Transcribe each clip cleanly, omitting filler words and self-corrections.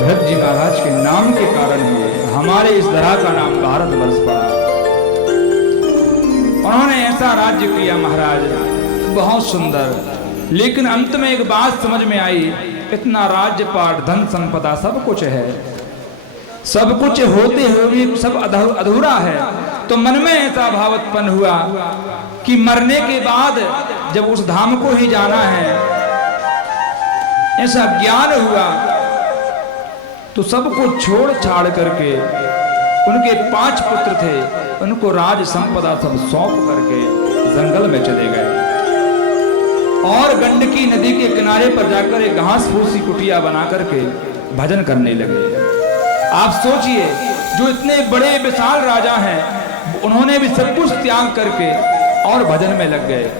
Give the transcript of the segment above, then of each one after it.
भरत जी महाराज के नाम के कारण ही हमारे इस धरा का नाम भारतवर्ष पड़ा। उन्होंने ऐसा राज्य किया महाराज, बहुत सुंदर। लेकिन अंत में एक बात समझ में आई, इतना राज्यपाट, धन संपदा सब कुछ है, सब कुछ होते हुए भी सब अधूरा है। तो मन में ऐसा भाव उत्पन्न हुआ कि मरने के बाद जब उस धाम को ही जाना है, ऐसा ज्ञान हुआ तो सबको छोड़ छाड़ करके, उनके 5 पुत्र थे, उनको राज संपदा सब सौंप करके जंगल में चले गए और गंडकी नदी के किनारे पर जाकर एक घास फूसी कुटिया बना करके भजन करने लगे। आप सोचिए, जो इतने बड़े विशाल राजा हैं, उन्होंने भी सब कुछ त्याग करके और भजन में लग गए।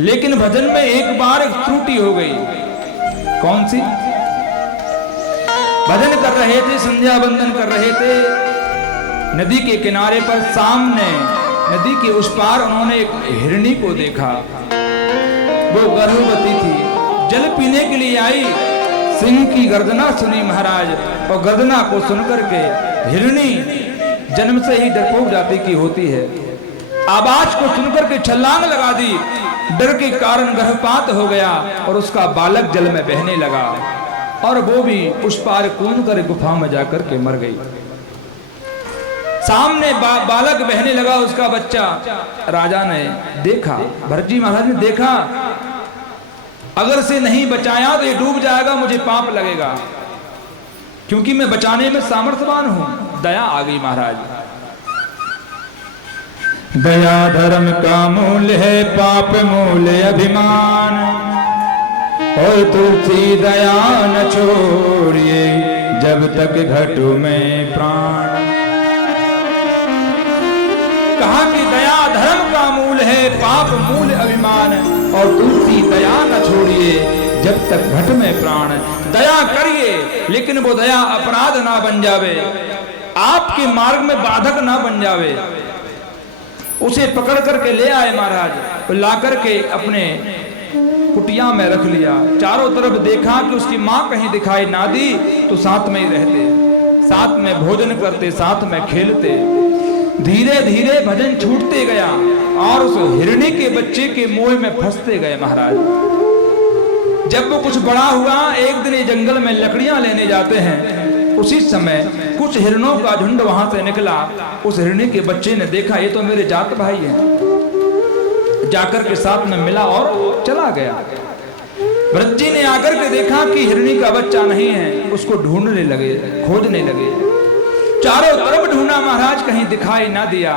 लेकिन भजन में एक बार एक त्रुटि हो गई। कौन सी? भजन कर रहे थे, संध्या बंदन कर रहे थे, नदी के किनारे पर सामने नदी के उस पार उन्होंने एक हिरनी को देखा। वो गर्भवती थी, जल पीने के लिए आई। सिंह की गर्जना सुनी महाराज, और गर्जना को सुनकर के हिरनी जन्म से ही डरपोक जाति की होती है, आवाज को सुनकर के छलांग लगा दी। डर के कारण गर्भपात हो गया और उसका बालक जल में बहने लगा, और वो भी उस पार कूद कर गुफा में जाकर के मर गई। सामने बालक बहने लगा, उसका बच्चा। राजा ने देखा, भरत जी महाराज ने देखा, अगर से नहीं बचाया तो ये डूब जाएगा, मुझे पाप लगेगा, क्योंकि मैं बचाने में सामर्थ्यवान हूं। दया आ गई महाराज। दया धर्म का मूल है, पाप मूल अभिमान, और तुलसी दया न छोड़िए जब तक घटो में प्राण। कहा कि दया धर्म का मूल है, पाप मूल अभिमान, और तुलसी दया न छोड़िए जब तक घट में प्राण। दया करिए, लेकिन वो दया अपराध ना बन जावे, आपके मार्ग में बाधक ना बन जावे। उसे पकड़ करके ले आए महाराज, तो ला करके अपने कुटिया में रख लिया। चारों तरफ देखा कि उसकी माँ कहीं दिखाई ना दी, तो साथ में ही रहते, साथ में भोजन करते, साथ में खेलते। धीरे धीरे भजन छूटते गया और उस हिरणी के बच्चे के मोह में फंसते गए महाराज। जब वो कुछ बड़ा हुआ, एक दिन ये जंगल में लकड़ियां लेने जाते हैं, उसी समय कुछ हिरणों का झुंड वहां से निकला। उस हिरणी के बच्चे ने देखा, ये तो मेरे जात भाई हैं, जाकर के साथ में मिला और चला गया। भरत जी ने आकर के देखा कि हिरणी का बच्चा नहीं है, उसको ढूंढने लगे, खोजने लगे, चारों तरफ ढूंढा महाराज, कहीं दिखाई ना दिया।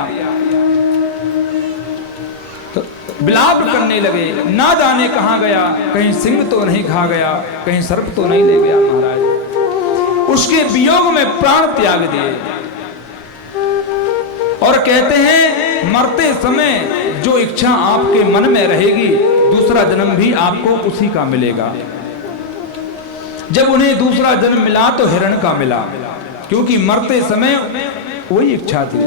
तो विलाप करने लगे, ना जाने कहां गया, कहीं सिंह तो नहीं खा गया, कहीं सर्प तो नहीं ले गया महाराज। उसके वियोग में प्राण त्याग दिए और कहते हैं, मरते समय जो इच्छा आपके मन में रहेगी, दूसरा जन्म भी आपको उसी का मिलेगा। जब उन्हें दूसरा जन्म मिला तो हिरण का मिला, क्योंकि मरते समय वही इच्छा थी।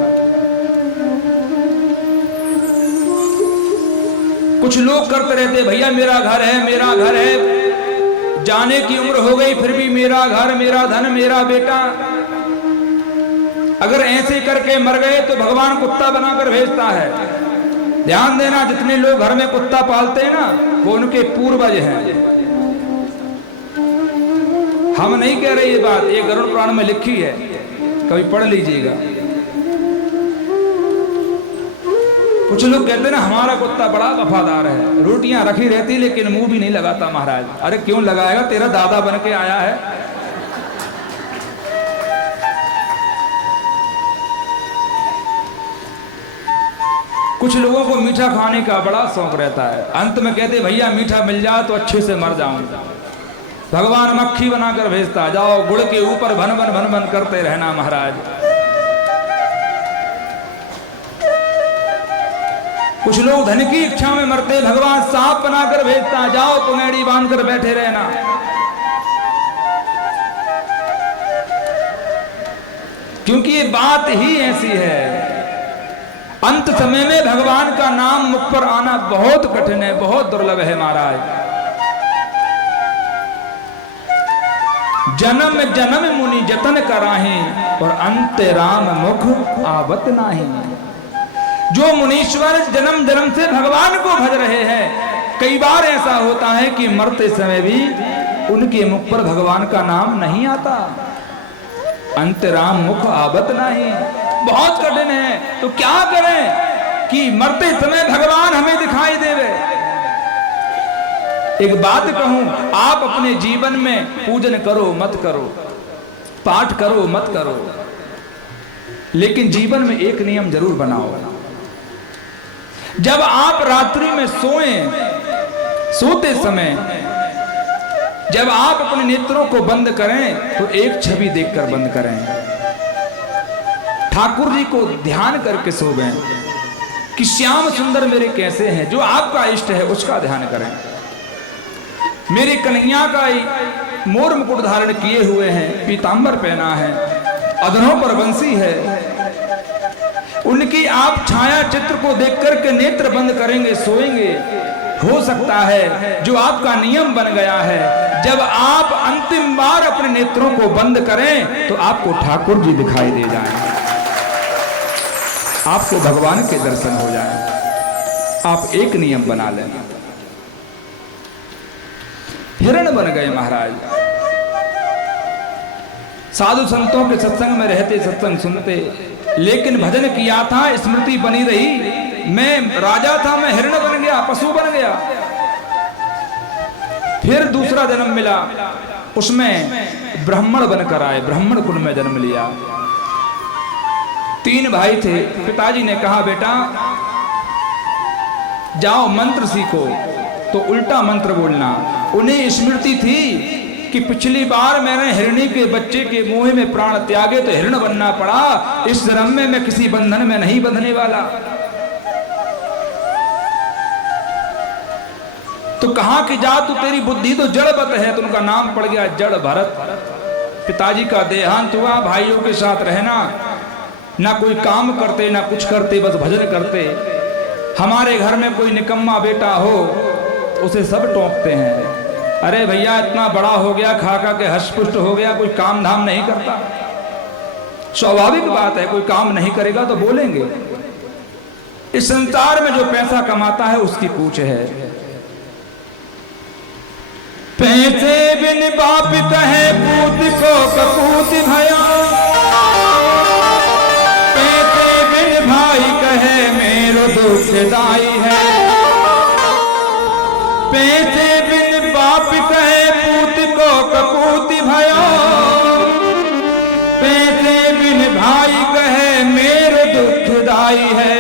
कुछ लोग करते रहते, भैया मेरा घर है, मेरा घर है, जाने की उम्र हो गई फिर भी मेरा घर, मेरा धन, मेरा बेटा। अगर ऐसे करके मर गए तो भगवान कुत्ता बनाकर भेजता है। ध्यान देना, जितने लोग घर में कुत्ता पालते हैं ना, वो उनके पूर्वज हैं। हम नहीं कह रहे ये बात, ये गरुड़ पुराण में लिखी है, कभी पढ़ लीजिएगा। कुछ लोग कहते हैं ना, हमारा कुत्ता बड़ा वफादार है, रोटियां रखी रहती लेकिन मुंह भी नहीं लगाता महाराज। अरे क्यों लगाएगा, तेरा दादा बन के आया है। कुछ लोगों को मीठा खाने का बड़ा शौक रहता है, अंत में कहते भैया मीठा मिल जाए तो अच्छे से मर जाऊं। भगवान मक्खी बनाकर भेजता, जाओ गुड़ के ऊपर भन भन भन भन करते रहना महाराज। कुछ लोग धन की इच्छा में मरते, भगवान सांप बनाकर भेजता, जाओ पुंगेड़ी बांधकर बैठे रहना। क्योंकि ये बात ही ऐसी है, अंत समय में भगवान का नाम मुख पर आना बहुत कठिन है, बहुत दुर्लभ है महाराज। जन्म जन्म मुनि जतन कराहे और अंत राम मुख आवत नाही। जो मुनीश्वर जन्म जन्म से भगवान को भज रहे हैं, कई बार ऐसा होता है कि मरते समय भी उनके मुख पर भगवान का नाम नहीं आता। अंत राम मुख आवत नहीं, बहुत कठिन है। तो क्या करें कि मरते समय भगवान हमें दिखाई देवे। एक बात कहूं, आप अपने जीवन में पूजन करो मत करो, पाठ करो मत करो, लेकिन जीवन में एक नियम जरूर बनाओ। जब आप रात्रि में सोएं, सोते समय जब आप अपने नेत्रों को बंद करें तो एक छवि देखकर बंद करें। ठाकुर जी को ध्यान करके सोवें कि श्याम सुंदर मेरे कैसे हैं। जो आपका इष्ट है उसका ध्यान करें। मेरे कन्हैया का मोर मुकुट धारण किए हुए हैं, पीतांबर पहना है, अधरों पर बंसी है, उनकी आप छाया चित्र को देख करके नेत्र बंद करेंगे, सोएंगे। हो सकता है जो आपका नियम बन गया है, जब आप अंतिम बार अपने नेत्रों को बंद करें तो आपको ठाकुर जी दिखाई दे जाएं, आपको भगवान के दर्शन हो जाएं। आप एक नियम बना लें। हिरण बन गए महाराज। साधु संतों के सत्संग में रहते, सत्संग सुनते, लेकिन भजन किया था, स्मृति बनी रही। मैं राजा था, मैं हिरण बन गया, पशु बन गया। फिर दूसरा जन्म मिला, उसमें ब्राह्मण बनकर आए, ब्राह्मण कुल में जन्म लिया। 3 भाई थे। पिताजी ने कहा बेटा जाओ मंत्र सीखो, तो उल्टा मंत्र बोलना। उन्हें स्मृति थी कि पिछली बार मैंने हिरणी के बच्चे के मुंह में प्राण त्यागे तो हिरण बनना पड़ा, इस जन्म में मैं किसी बंधन में नहीं बंधने वाला। तो कहा कि जा तू, तेरी बुद्धि तो जड़वत है। तो उनका नाम पड़ गया जड़ भरत। पिताजी का देहांत हुआ, भाइयों के साथ रहना, ना कोई काम करते ना कुछ करते, बस भजन करते। हमारे घर में कोई निकम्मा बेटा हो उसे सब टोकते हैं, अरे भैया इतना बड़ा हो गया, खा खा के हष्टपुष्ट हो गया, कोई काम धाम नहीं करता। स्वाभाविक बात है, कोई काम नहीं करेगा तो बोलेंगे। इस संसार में जो पैसा कमाता है उसकी पूछ है। पैसे बिन बाप कहे पूत को कपूत भया, पैसे बिन भाई कहे मेरो दुखदाई है। पैसे बिन बाप कहे पूत को कपूत भया, पैसे बिन भाई कहे मेरो दुखदाई है।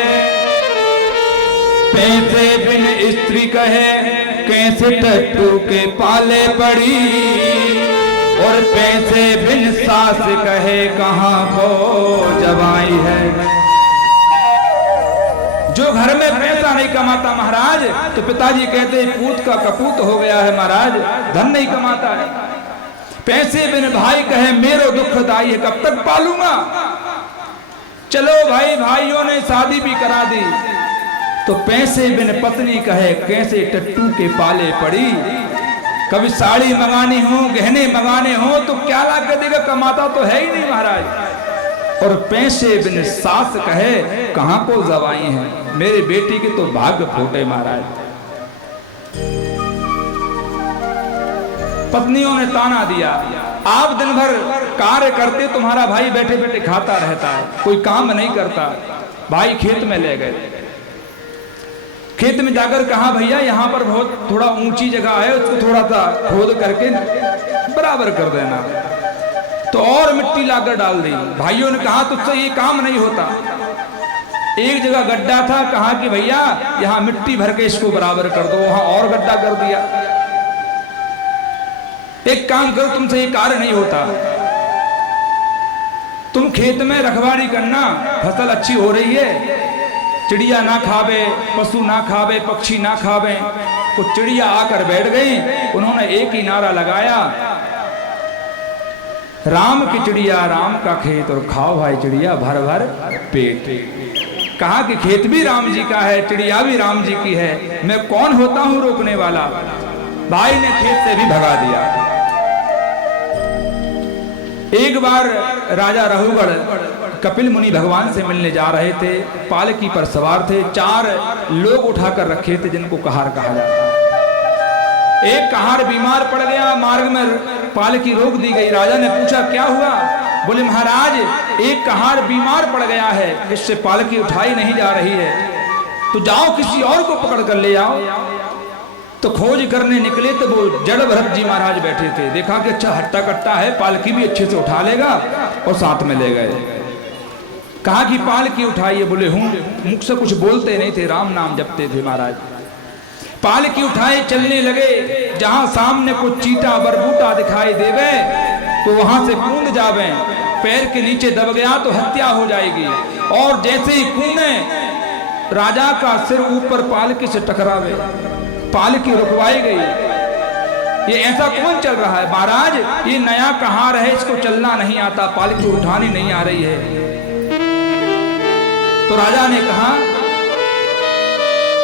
पैसे बिन स्त्री कहे कैसे टट्टू के पाले पड़ी, और पैसे बिन सास कहे कहाँ को जवाई है। जो घर में पैसा नहीं कमाता महाराज, तो पिताजी कहते पूत का कपूत हो गया है महाराज, धन नहीं कमाता है। पैसे बिन भाई कहे मेरो दुखदाई है, कब तक पालूंगा। चलो भाई, भाइयों ने शादी भी करा दी, तो पैसे बिन पत्नी कहे कैसे टट्टू के पाले पड़ी। कभी साड़ी मंगानी हो, गहने मंगाने हो तो क्या ला के देगा, कमाता तो है ही नहीं महाराज। और पैसे बिन सास कहे कहां को जवाई है। मेरे बेटी के तो भाग्य फूटे महाराज। पत्नियों ने ताना दिया, आप दिन भर कार्य करते, तुम्हारा भाई बैठे बैठे खाता रहता है, कोई काम नहीं करता। भाई खेत में ले गए। खेत में जाकर कहा भैया यहाँ पर बहुत थोड़ा ऊंची जगह है, उसको थोड़ा सा खोद करके बराबर कर देना। तो और मिट्टी लाकर डाल दी। भाइयों ने कहा तुझसे ये काम नहीं होता। एक जगह गड्ढा था, कहा कि भैया यहाँ मिट्टी भर के इसको बराबर कर दो, वहां और गड्ढा कर दिया। एक काम करो, तुमसे ये कार्य नहीं होता, तुम खेत में रखवाली करना, फसल अच्छी हो रही है, चिड़िया ना खावे, पशु ना खावे, पक्षी ना खावे। कुछ चिड़िया आकर बैठ गई, उन्होंने एक ही नारा लगाया, राम की चिड़िया राम का खेत और खाओ भाई चिड़िया भर भर पेट। कहा कि खेत भी राम जी का है, चिड़िया भी राम जी की है, मैं कौन होता हूं रोकने वाला। भाई ने खेत से भी भगा दिया। एक बार राजा रहुगढ़ कपिल मुनि भगवान से मिलने जा रहे थे। पालकी पर सवार थे, 4 लोग उठाकर रखे थे जिनको कहार कहा जाता है। एक कहार बीमार पड़ गया, मार्ग में पालकी रोक दी गई। राजा ने पूछा क्या हुआ? बोले महाराज एक कहार बीमार पड़ गया है, इससे पालकी उठाई नहीं जा रही है, तो जाओ किसी और को पकड़ कर ले आओ। तो खोज करने निकले तो वो जड़ भरत जी महाराज बैठे थे। देखा कि अच्छा हट्टा कट्टा है, पालकी भी अच्छे से उठा लेगा, और साथ में ले गए। कहा कि पालकी उठाइए। बोले हूं, मुख से कुछ बोलते नहीं थे, राम नाम जपते थे महाराज। पालकी उठाए, चलने लगे। जहां सामने कुछ चीटा बरबूटा दिखाई देवे तो वहां से कूद जावे, पैर के नीचे दब गया तो हत्या हो जाएगी। और जैसे ही कूदे, राजा का सिर ऊपर पालकी से टकरावे, पालकी रुकवाई गई। ये ऐसा कौन चल रहा है? महाराज ये नया कहार है, इसको चलना नहीं आता, पालकी उठानी नहीं आ रही है। तो राजा ने कहा,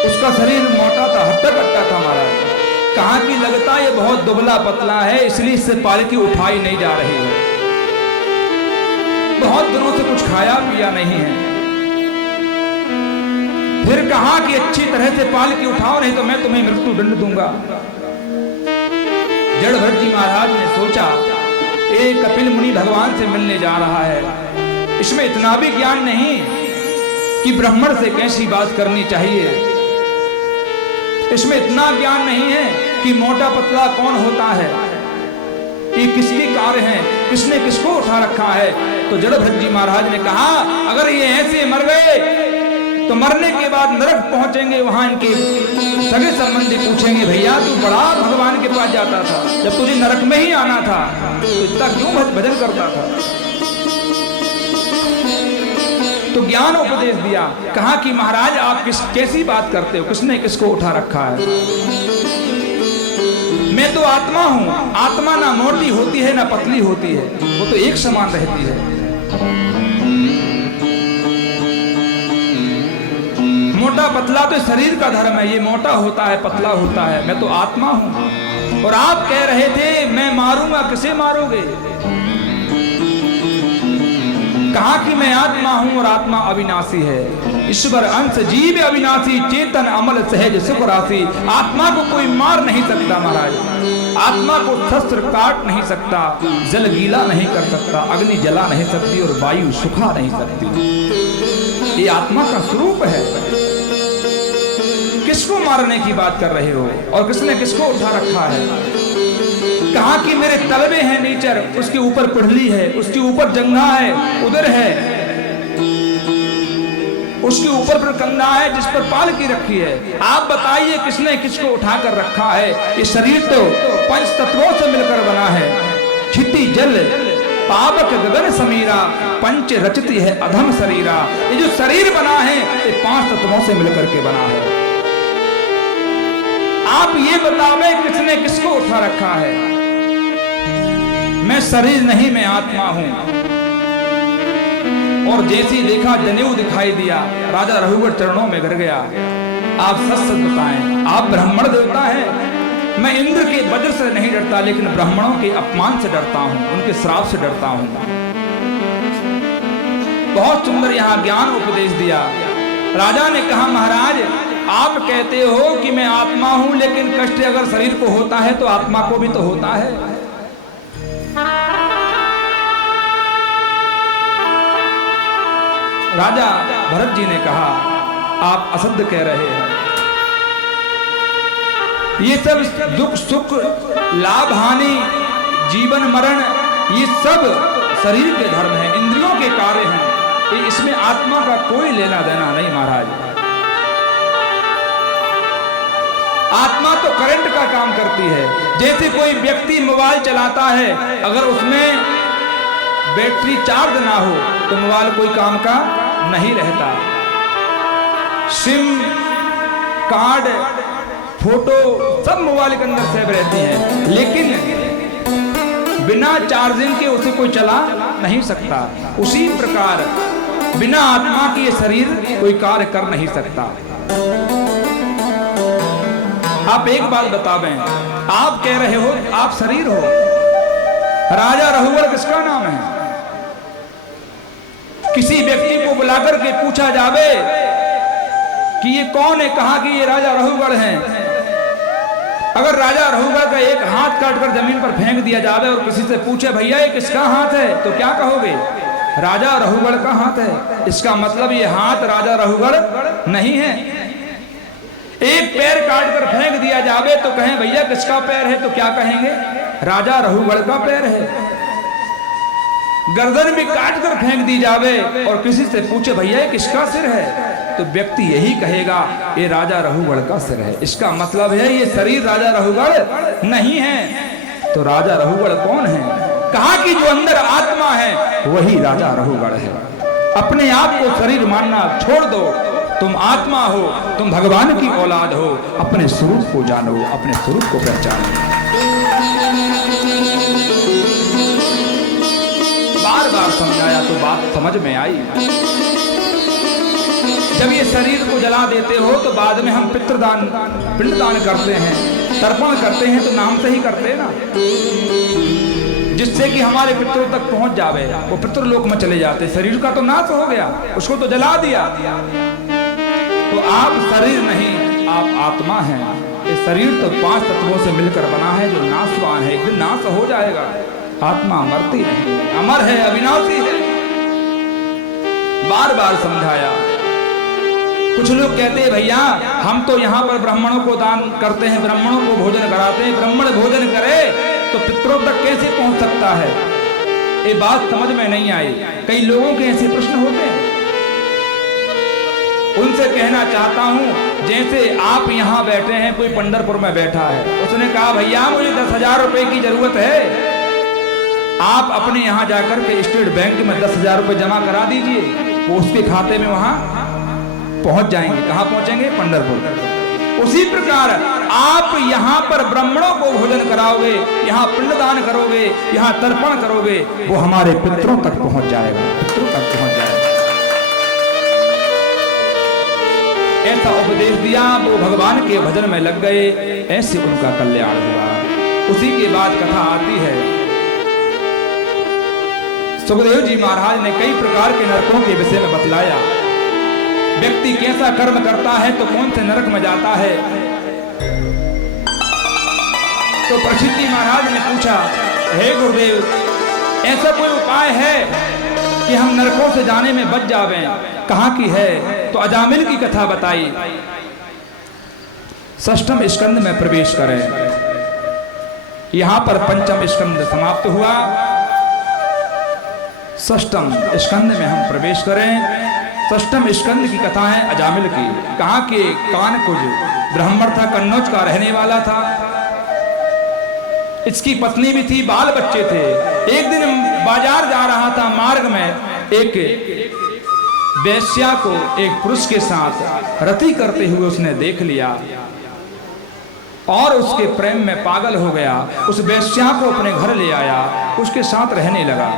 उसका शरीर मोटा था, हट्टा कट्टा था महाराज। कहा कि लगता ये बहुत दुबला पतला है, इसलिए इससे पालकी उठाई नहीं जा रही है, बहुत दिनों से कुछ खाया पिया नहीं है। फिर कहा कि अच्छी तरह से पालकी उठाओ, नहीं तो मैं तुम्हें मृत्यु दंड दूंगा। जड़ भरत जी महाराज ने सोचा, एक कपिल मुनि भगवान से मिलने जा रहा है, इसमें इतना भी ज्ञान नहीं कि ब्राह्मण से कैसी बात करनी चाहिए, इसमें इतना ज्ञान नहीं है कि मोटा पतला कौन होता है, ये किसके कार्य है, किसने किसको उठा रखा है। तो जड़ भरत जी महाराज ने कहा, अगर ये ऐसे मर गए तो मरने के बाद नरक पहुंचेंगे, वहां इनके सगे संबंधी पूछेंगे, भैया तू बड़ा भगवान के पास जाता था, जब तुझे नरक में ही आना था तो इतना क्यों भजन करता था। तो ज्ञान उपदेश दिया। कहा कि महाराज आप कैसी बात करते हो, किसने किसको उठा रखा है? मैं तो आत्मा हूं, आत्मा ना मोटी होती है ना पतली होती है, वो तो एक समान रहती है। मोटा पतला तो शरीर का धर्म है, ये मोटा होता है पतला होता है, मैं तो आत्मा हूं। और आप कह रहे थे मैं मारूंगा, किसे मारोगे? कहा कि मैं आत्मा हूं और आत्मा अविनाशी है, ईश्वर अंश जीव अविनाशी, चेतन अमल सहज सुख राशि। आत्मा को कोई मार नहीं सकता महाराज, आत्मा को शस्त्र काट नहीं सकता, जल गीला नहीं कर सकता, अग्नि जला नहीं सकती और वायु सुखा नहीं सकती। ये आत्मा का स्वरूप है। किसको मारने की बात कर रहे हो और किसने किसको उठा रखा है? कहा कि मेरे तलवे हैं नीचर, उसके ऊपर पिढ़ली है, उसके ऊपर जंघा है, उदर है, उसके ऊपर पर कंधा है जिस पर पालकी रखी है। आप बताइए किसने किसको उठा कर रखा है? ये शरीर तो 5 तत्वों से मिलकर बना है, क्षिति जल पावक गगन समीरा, पंच रचती है अधम शरीरा। ये जो शरीर बना है ये 5 तत्वों से मिलकर के बना है। आप ये बतावे किसने किसको उठा रखा है? मैं शरीर नहीं, मैं आत्मा हूं। और जैसे ही देखा जनेऊ दिखाई दिया, राजा रघुवर चरणों में गिर गया। आप सच सच बताएं, आप ब्राह्मण देवता हैं। मैं इंद्र के वज्र से नहीं डरता, लेकिन ब्राह्मणों के अपमान से डरता हूं, उनके श्राप से डरता हूं। बहुत सुंदर यहां ज्ञान उपदेश दिया। राजा ने कहा महाराज आप कहते हो कि मैं आत्मा हूं, लेकिन कष्ट अगर शरीर को होता है तो आत्मा को भी तो होता है। राजा भरत जी ने कहा आप असत्य कह रहे हैं, ये सब दुख सुख लाभ हानि जीवन मरण ये सब शरीर के धर्म है, इंद्रियों के कार्य हैं, इसमें आत्मा का कोई लेना देना नहीं महाराज। आत्मा तो करंट का काम करती है। जैसे कोई व्यक्ति मोबाइल चलाता है, अगर उसमें बैटरी चार्ज ना हो तो मोबाइल कोई काम का नहीं रहता। सिम कार्ड फोटो सब मोबाइल के अंदर सेव रहती है, लेकिन बिना चार्जिंग के उसे कोई चला नहीं सकता। उसी प्रकार बिना आत्मा के शरीर कोई कार्य कर नहीं सकता। आप एक बात बतावें, आप कह रहे हो आप शरीर हो, राजा रघुवर किसका नाम है? किसी व्यक्ति को बुलाकर के पूछा जावे कि ये कौन है, कहा कि ये राजा रघुवर हैं। अगर राजा रघुवर का एक हाथ काटकर जमीन पर फेंक दिया जावे और किसी से पूछे भैया ये किसका हाथ है, तो क्या कहोगे? राजा रघुवर का हाथ है। इसका मतलब ये हाथ राजा रघुवर नहीं है। एक पैर काटकर फेंक दिया जावे तो कहें भैया किसका पैर है, तो क्या कहेंगे? राजा रघुवर का पैर है। गर्दन भी काटकर फेंक दी जावे और किसी से पूछे भैया ये किसका सिर है, तो व्यक्ति यही कहेगा ये राजा रघुवर का सिर है। इसका मतलब है ये शरीर राजा रघुवर नहीं है। तो राजा रघुवर कौन है? कहा कि जो अंदर आत्मा है वही राजा रघुवर है। अपने आप को शरीर मानना छोड़ दो। तुम आत्मा हो, तुम भगवान की औलाद हो। अपने स्वरूप को जानो, अपने स्वरूप को पहचानो। बार बार समझाया तो बात समझ में आई। जब ये शरीर को जला देते हो तो बाद में हम पितृदान पिंडदान करते हैं, तर्पण करते हैं, तो नाम से ही करते हैं ना, जिससे कि हमारे पितरों तक पहुंच जावे, वो पितृलोक में चले जाते। शरीर का तो नाश हो गया, उसको तो जला दिया। तो आप शरीर नहीं, आप आत्मा हैं। ये शरीर तो 5 तत्वों से मिलकर बना है जो नाशवान है, एक दिन नाश हो जाएगा। आत्मा मरती नहीं, अमर है, अविनाशी है। बार बार समझाया। कुछ लोग कहते हैं भैया हम तो यहाँ पर ब्राह्मणों को दान करते हैं, ब्राह्मणों को भोजन कराते हैं। ब्राह्मण भोजन करे तो पितरों तक कैसे पहुंच सकता है? ये बात समझ में नहीं आई। कई लोगों के ऐसे प्रश्न होते हैं। उनसे कहना चाहता हूं, जैसे आप यहाँ बैठे हैं, कोई पंढरपुर में बैठा है, उसने कहा भैया मुझे 10,000 रुपए की जरूरत है, आप अपने यहाँ जाकर के स्टेट बैंक में 10,000 रुपए जमा करा दीजिए, वो उसके खाते में वहां पहुंच जाएंगे। कहां पहुंचेंगे? पंढरपुर। उसी प्रकार आप यहाँ पर ब्राह्मणों को भोजन कराओगे, यहाँ पिंडदान करोगे, यहाँ तर्पण करोगे, वो हमारे पितरों तक पहुंच जाएगा, पितरों तक पहुंच जाएगा। ऐसा उपदेश दिया, वो भगवान के भजन में लग गए, ऐसे उनका कल्याण हुआ। उसी के बाद कथा आती है, सुखदेव जी महाराज ने कई प्रकार के नरकों के विषय में बतलाया। व्यक्ति कैसा कर्म करता है तो कौन से नरक में जाता है। तो प्रसिद्धि महाराज ने पूछा, हे गुरुदेव ऐसा कोई उपाय है कि हम नरकों से जाने में बच जावें? कहाँ की है? तो अजामिल की कथा बताई। 6वें स्कंद में प्रवेश करें। यहां पर 5वां स्कंद समाप्त हुआ, 6वें स्कंद में हम प्रवेश करें। 6वें स्कंद की कथा है अजामिल की। कहाँ के? कानकुज ब्राह्मण था, कन्नौज का रहने वाला था। इसकी पत्नी भी थी, बाल बच्चे थे। एक दिन बाजार जा रहा था, मार्ग में एक वेश्या को एक पुरुष के साथ रति करते हुए उसने देख लिया और उसके प्रेम में पागल हो गया। उस वेश्या को अपने घर ले आया, उसके साथ रहने लगा।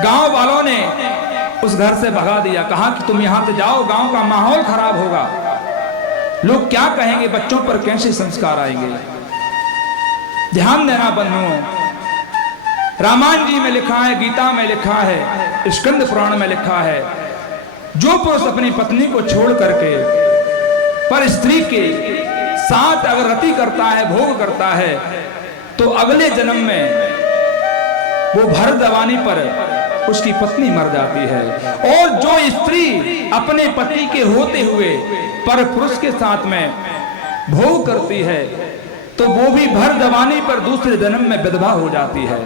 गांव वालों ने उस घर से भगा दिया, कहा कि तुम यहां से जाओ, गांव का माहौल खराब होगा, लोग क्या कहेंगे, बच्चों पर कैसे संस्कार आएंगे। ध्यान देना बंधुओं, रामायण जी में लिखा है, गीता में लिखा है, स्कंद पुराण में लिखा है, जो पुरुष अपनी पत्नी को छोड़ करके पर स्त्री के साथ अगर रति करता है, भोग करता है, तो अगले जन्म में वो भर दवानी पर उसकी पत्नी मर जाती है। और जो स्त्री अपने पति के होते हुए पर पुरुष के साथ में भोग करती है, तो वो भी भर दवानी पर दूसरे जन्म में विधवा हो जाती है।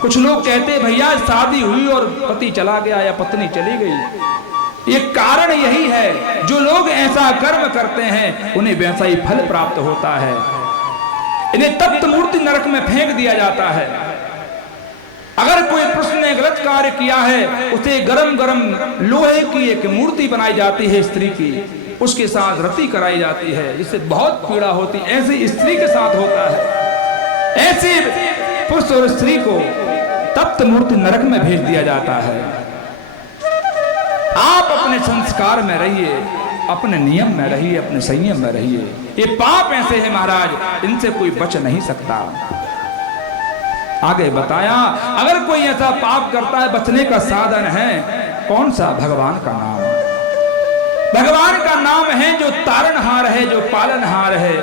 कुछ लोग कहते भैया शादी हुई और पति चला गया या पत्नी चली गई। ये कारण यही है, जो लोग ऐसा कर्म करते हैं उन्हें वैसा ही फल प्राप्त होता है। इन्हें तप्त मूर्ति नरक में फेंक दिया जाता है। अगर कोई पुरुष ने गलत कार्य किया है, उसे गरम गरम लोहे की एक मूर्ति बनाई जाती है स्त्री की, उसके साथ रति कराई जाती है, जिससे बहुत पीड़ा होती है। ऐसे स्त्री के साथ होता है। ऐसे पुरुष और स्त्री को तप्त मूर्ति नरक में भेज दिया जाता है। आप अपने संस्कार में रहिए, अपने नियम में रहिए, अपने संयम में रहिए। ये पाप ऐसे हैं महाराज, इनसे कोई बच नहीं सकता। आगे बताया, अगर कोई ऐसा पाप करता है, बचने का साधन है कौन सा? भगवान का नाम। भगवान का नाम है जो तारनहार है, जो पालनहार है,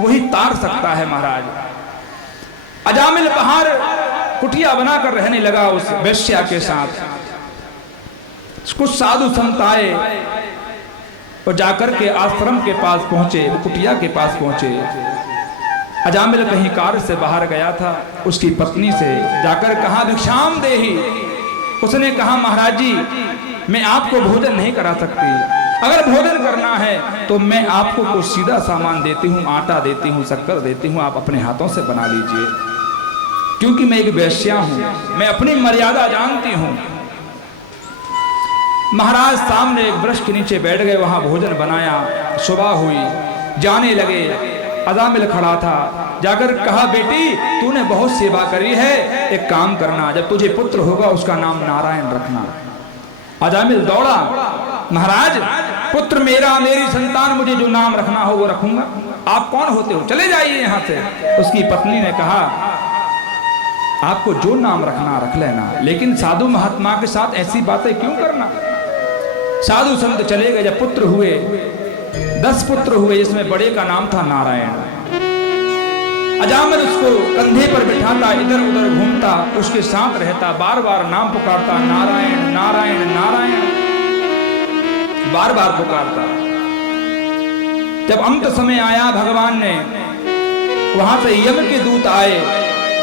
वही तार सकता है महाराज। अजामिल बाहर कुटिया बनाकर रहने लगा उस वेश्या के साथ। कुछ साधु संत आए और जाकर के आश्रम के पास पहुंचे, कुटिया के पास पहुंचे। अजामिल कहीं कार्य से बाहर गया था, उसकी पत्नी से जाकर कहा भिक्षाम देहि। उसने कहा महाराज जी मैं आपको भोजन नहीं करा सकती, अगर भोजन करना है तो मैं आपको कुछ सीधा सामान देती हूँ, आटा देती हूँ, शक्कर देती हूँ, आप अपने हाथों से बना लीजिए, क्योंकि मैं एक वेश्या हूँ, मैं अपनी मर्यादा जानती हूँ। महाराज सामने एक वृक्ष के नीचे बैठ गए, वहां भोजन बनाया। सुबह हुई, जाने लगे। अजामिल खड़ा था, जाकर कहा बेटी तूने बहुत सेवा करी है, एक काम करना, जब तुझे पुत्र होगा उसका नाम नारायण रखना। अजामिल दौड़ा, महाराज पुत्र मेरा, मेरी संतान, मुझे जो नाम रखना हो वो रखूंगा, आप कौन होते हो, चले जाइए यहां से। उसकी पत्नी ने कहा आपको जो नाम रखना रख लेना, लेकिन साधु महात्मा के साथ ऐसी बातें क्यों करना। साधु संत चले गए। जब पुत्र हुए, 10 पुत्र हुए, जिसमें बड़े का नाम था नारायण। अजामिल उसको कंधे पर बिठाता, इधर उधर घूमता, उसके साथ रहता, बार बार नाम पुकारता, नारायण नारायण नारायण, बार बार पुकारता। जब अंत समय आया, भगवान ने वहां से यम के दूत आए,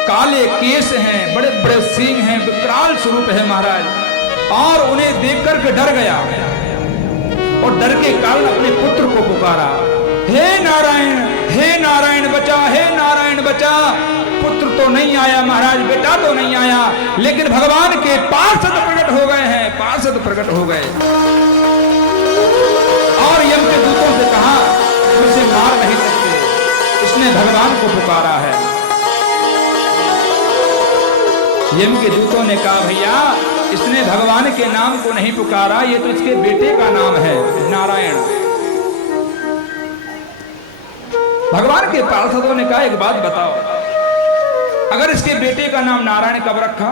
काले केस हैं, बड़े बड़े सींग हैं, विकराल स्वरूप है महाराज, और उन्हें देखकर के डर गया और डर के कारण अपने पुत्र को पुकारा, हे नारायण बचा, हे नारायण बचा। पुत्र तो नहीं आया महाराज, बेटा तो नहीं आया, लेकिन भगवान के पार्षद प्रकट हो गए हैं, पार्षद प्रकट हो गए। और यम के दूतों से कहा इसे मार नहीं सकते, इसने भगवान को पुकारा है। यम के दूतों ने कहा भैया इसने भगवान के नाम को नहीं पुकारा, ये तो इसके बेटे का नाम है नारायण। भगवान के पार्षदों ने कहा एक बात बताओ, अगर इसके बेटे का नाम नारायण कब रखा?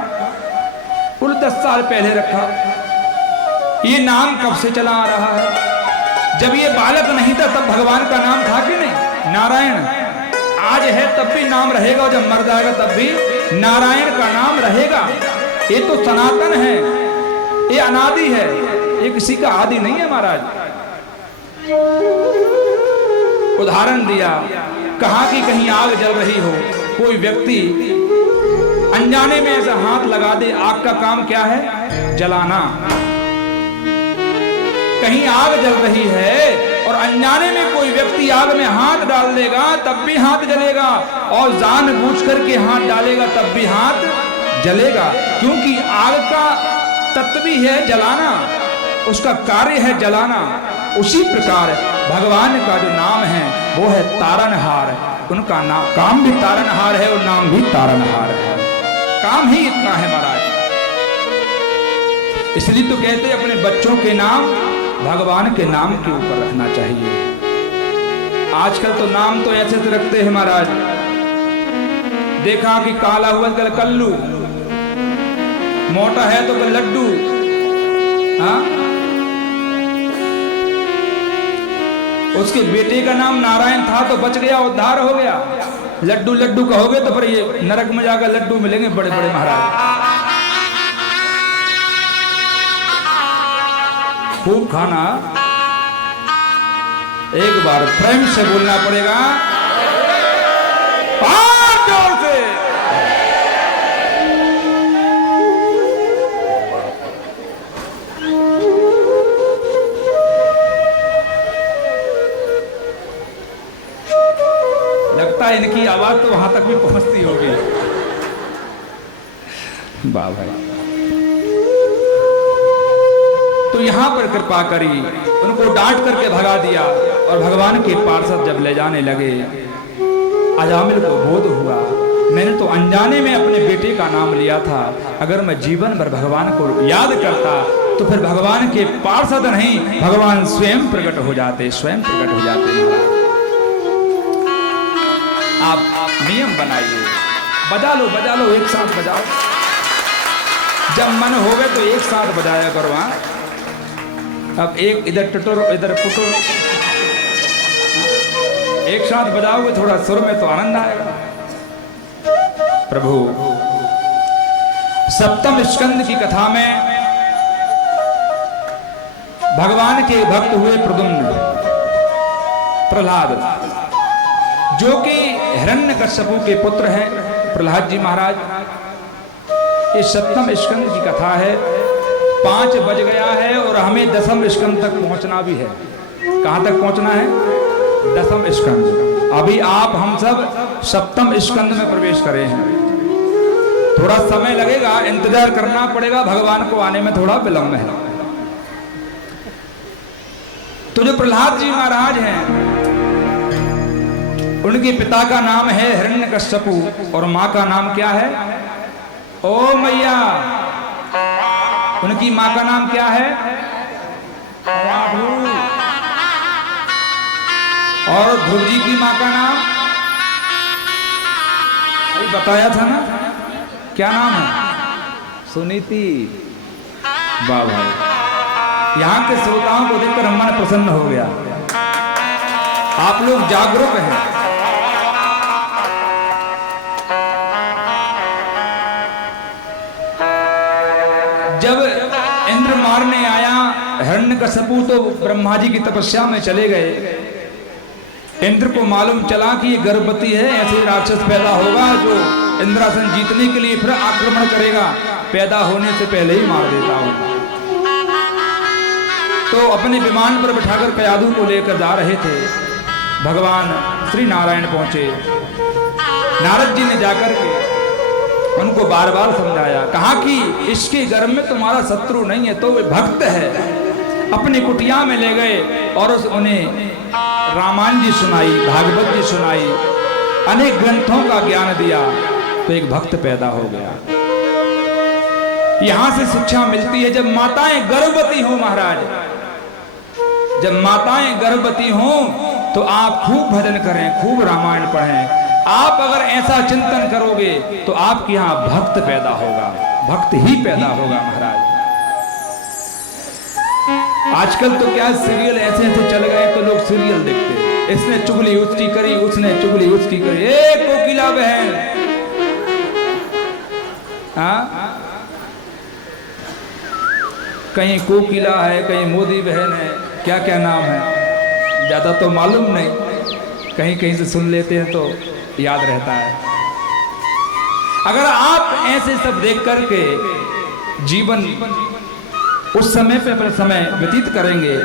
कुल 10 साल पहले रखा। ये नाम कब से चला आ रहा है? जब ये बालक नहीं था तब भगवान का नाम था कि नहीं? नारायण। आज है तब भी नाम रहेगा, और जब मर जाएगा तब भी नारायण का नाम रहेगा। ये तो सनातन है, ये अनादि है, ये किसी का आदि नहीं है महाराज। उदाहरण दिया, कहा कि कहीं आग जल रही हो, कोई व्यक्ति अनजाने में ऐसा हाथ लगा दे, आग का काम क्या है? जलाना। कहीं आग जल रही है और अनजाने में कोई व्यक्ति आग में हाथ डाल देगा तब भी हाथ जलेगा, और जानबूझ करके हाथ डालेगा तब भी हाथ जलेगा, क्योंकि आग का तत्व ही है जलाना, उसका कार्य है जलाना। उसी प्रकार भगवान का जो नाम है वो है तारनहार, उनका नाम काम भी तारनहार है और नाम भी तारनहार है। काम ही इतना है महाराज। इसलिए तो कहते हैं अपने बच्चों के नाम भगवान के नाम के ऊपर रखना चाहिए। आजकल तो नाम तो ऐसे से रखते हैं महाराज, देखा कि काला हुआ कल कल्लू, मोटा है तो कल लड्डू। हाँ, उसके बेटे का नाम नारायण था तो बच गया, उद्धार हो गया। लड्डू लड्डू कहोगे तो फिर ये नरक में जाकर लड्डू मिलेंगे बड़े बड़े महाराज। खूब खाना, एक बार प्रेम से बोलना पड़ेगा, जोर से। लगता है इनकी आवाज तो वहां तक भी पहुंचती होगी। वाह भाई। तो यहां पर कृपा करी, उनको डांट करके भगा दिया, और भगवान के पार्षद जब ले जाने लगे, अजामिल को बोध हुआ मैंने तो अनजाने में अपने बेटे का नाम लिया था, अगर मैं जीवन भर भगवान को याद करता तो फिर भगवान के पार्षद नहीं, भगवान स्वयं प्रकट हो जाते, स्वयं प्रकट हो जाते। आप नियम बनाइए, बजा लो, एक साथ बजाओ। जब मन होवे तो एक साथ बजाया करो। अब एक इधर टुटुर इधर पुटुर, एक साथ बजाओगे थोड़ा सुर में तो आनंद आएगा। प्रभु सप्तम स्कंद की कथा में भगवान के भक्त हुए प्रद्युम्न, प्रहलाद, जो कि हिरण्यकश्यपु के पुत्र हैं प्रहलाद जी महाराज। ये सप्तम स्कंद की कथा है। 5 बज गया है और हमें दसम स्कंद तक पहुंचना भी है। कहां तक पहुंचना है? दसम स्कंद। अभी आप हम सब सप्तम स्कंद में प्रवेश करे हैं। थोड़ा समय लगेगा, इंतजार करना पड़ेगा, भगवान को आने में थोड़ा विलंब है। तो जो प्रहलाद जी महाराज हैं, उनके पिता का नाम है हिरण्यकश्यपु और मां का नाम क्या है? ओ मैया, उनकी मां का नाम क्या है? और ध्रुव जी की मां का नाम अभी बताया था ना, क्या नाम है? सुनीति। वाह भाई, यहां के श्रोताओं को देखकर मन प्रसन्न हो गया। आप लोग जागरूक हैं। जब इंद्र मारने आया हिरण्यकश्यपु तो ब्रह्मा जी की तपस्या में चले गए। इंद्र को मालूम चला कि ये गर्भवती है, ऐसे राक्षस पैदा होगा जो इंद्रासन जीतने के लिए फिर आक्रमण करेगा, पैदा होने से पहले ही मार देता हूं। तो अपने विमान पर बिठाकर कयाधु को लेकर जा रहे थे। भगवान श्री नारायण पहुंचे। नारद जी ने जाकर के उनको बार बार समझाया, कहा कि इसके गर्भ में तुम्हारा शत्रु नहीं है, तो वे भक्त है। अपनी कुटिया में ले गए और उन्हें रामायण जी सुनाई, भागवत जी सुनाई, अनेक ग्रंथों का ज्ञान दिया, तो एक भक्त पैदा हो गया। यहां से शिक्षा मिलती है, जब माताएं गर्भवती हो महाराज, जब माताएं गर्भवती हो तो आप खूब भजन करें, खूब रामायण पढ़ें। आप अगर ऐसा चिंतन करोगे तो आपके यहां भक्त पैदा होगा, भक्त ही पैदा होगा महाराज। आजकल तो क्या सीरियल ऐसे ऐसे चल गए, तो लोग सीरियल देखते हैं। इसने चुगली उसकी करी, उसने चुगली उसकी करी। कोकिला बहन, हाँ, कहीं कोकिला है, कहीं मोदी बहन है, क्या क्या नाम है ज्यादा तो मालूम नहीं, कहीं कहीं से सुन लेते हैं तो याद रहता है। अगर आप ऐसे सब देख करके जीवन उस समय पे अपना समय व्यतीत करेंगे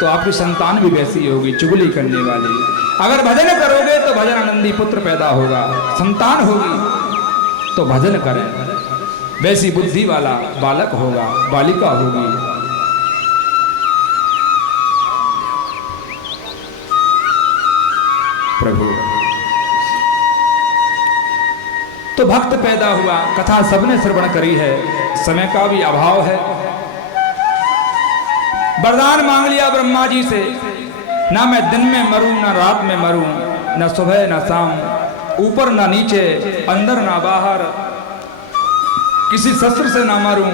तो आपकी संतान भी वैसी होगी, चुगली करने वाली। अगर भजन करोगे तो भजन आनंदी पुत्र पैदा होगा, संतान होगी तो भजन करें, वैसी बुद्धि वाला बालक होगा, बालिका होगी। प्रभु तो भक्त पैदा हुआ। कथा सबने श्रवण करी है, समय का भी अभाव है। वरदान मांग लिया ब्रह्मा जी से, ना मैं दिन में मरूं, ना रात में मरूं, ना सुबह ना शाम, ऊपर ना नीचे, अंदर ना बाहर, किसी शस्त्र से ना मरूं,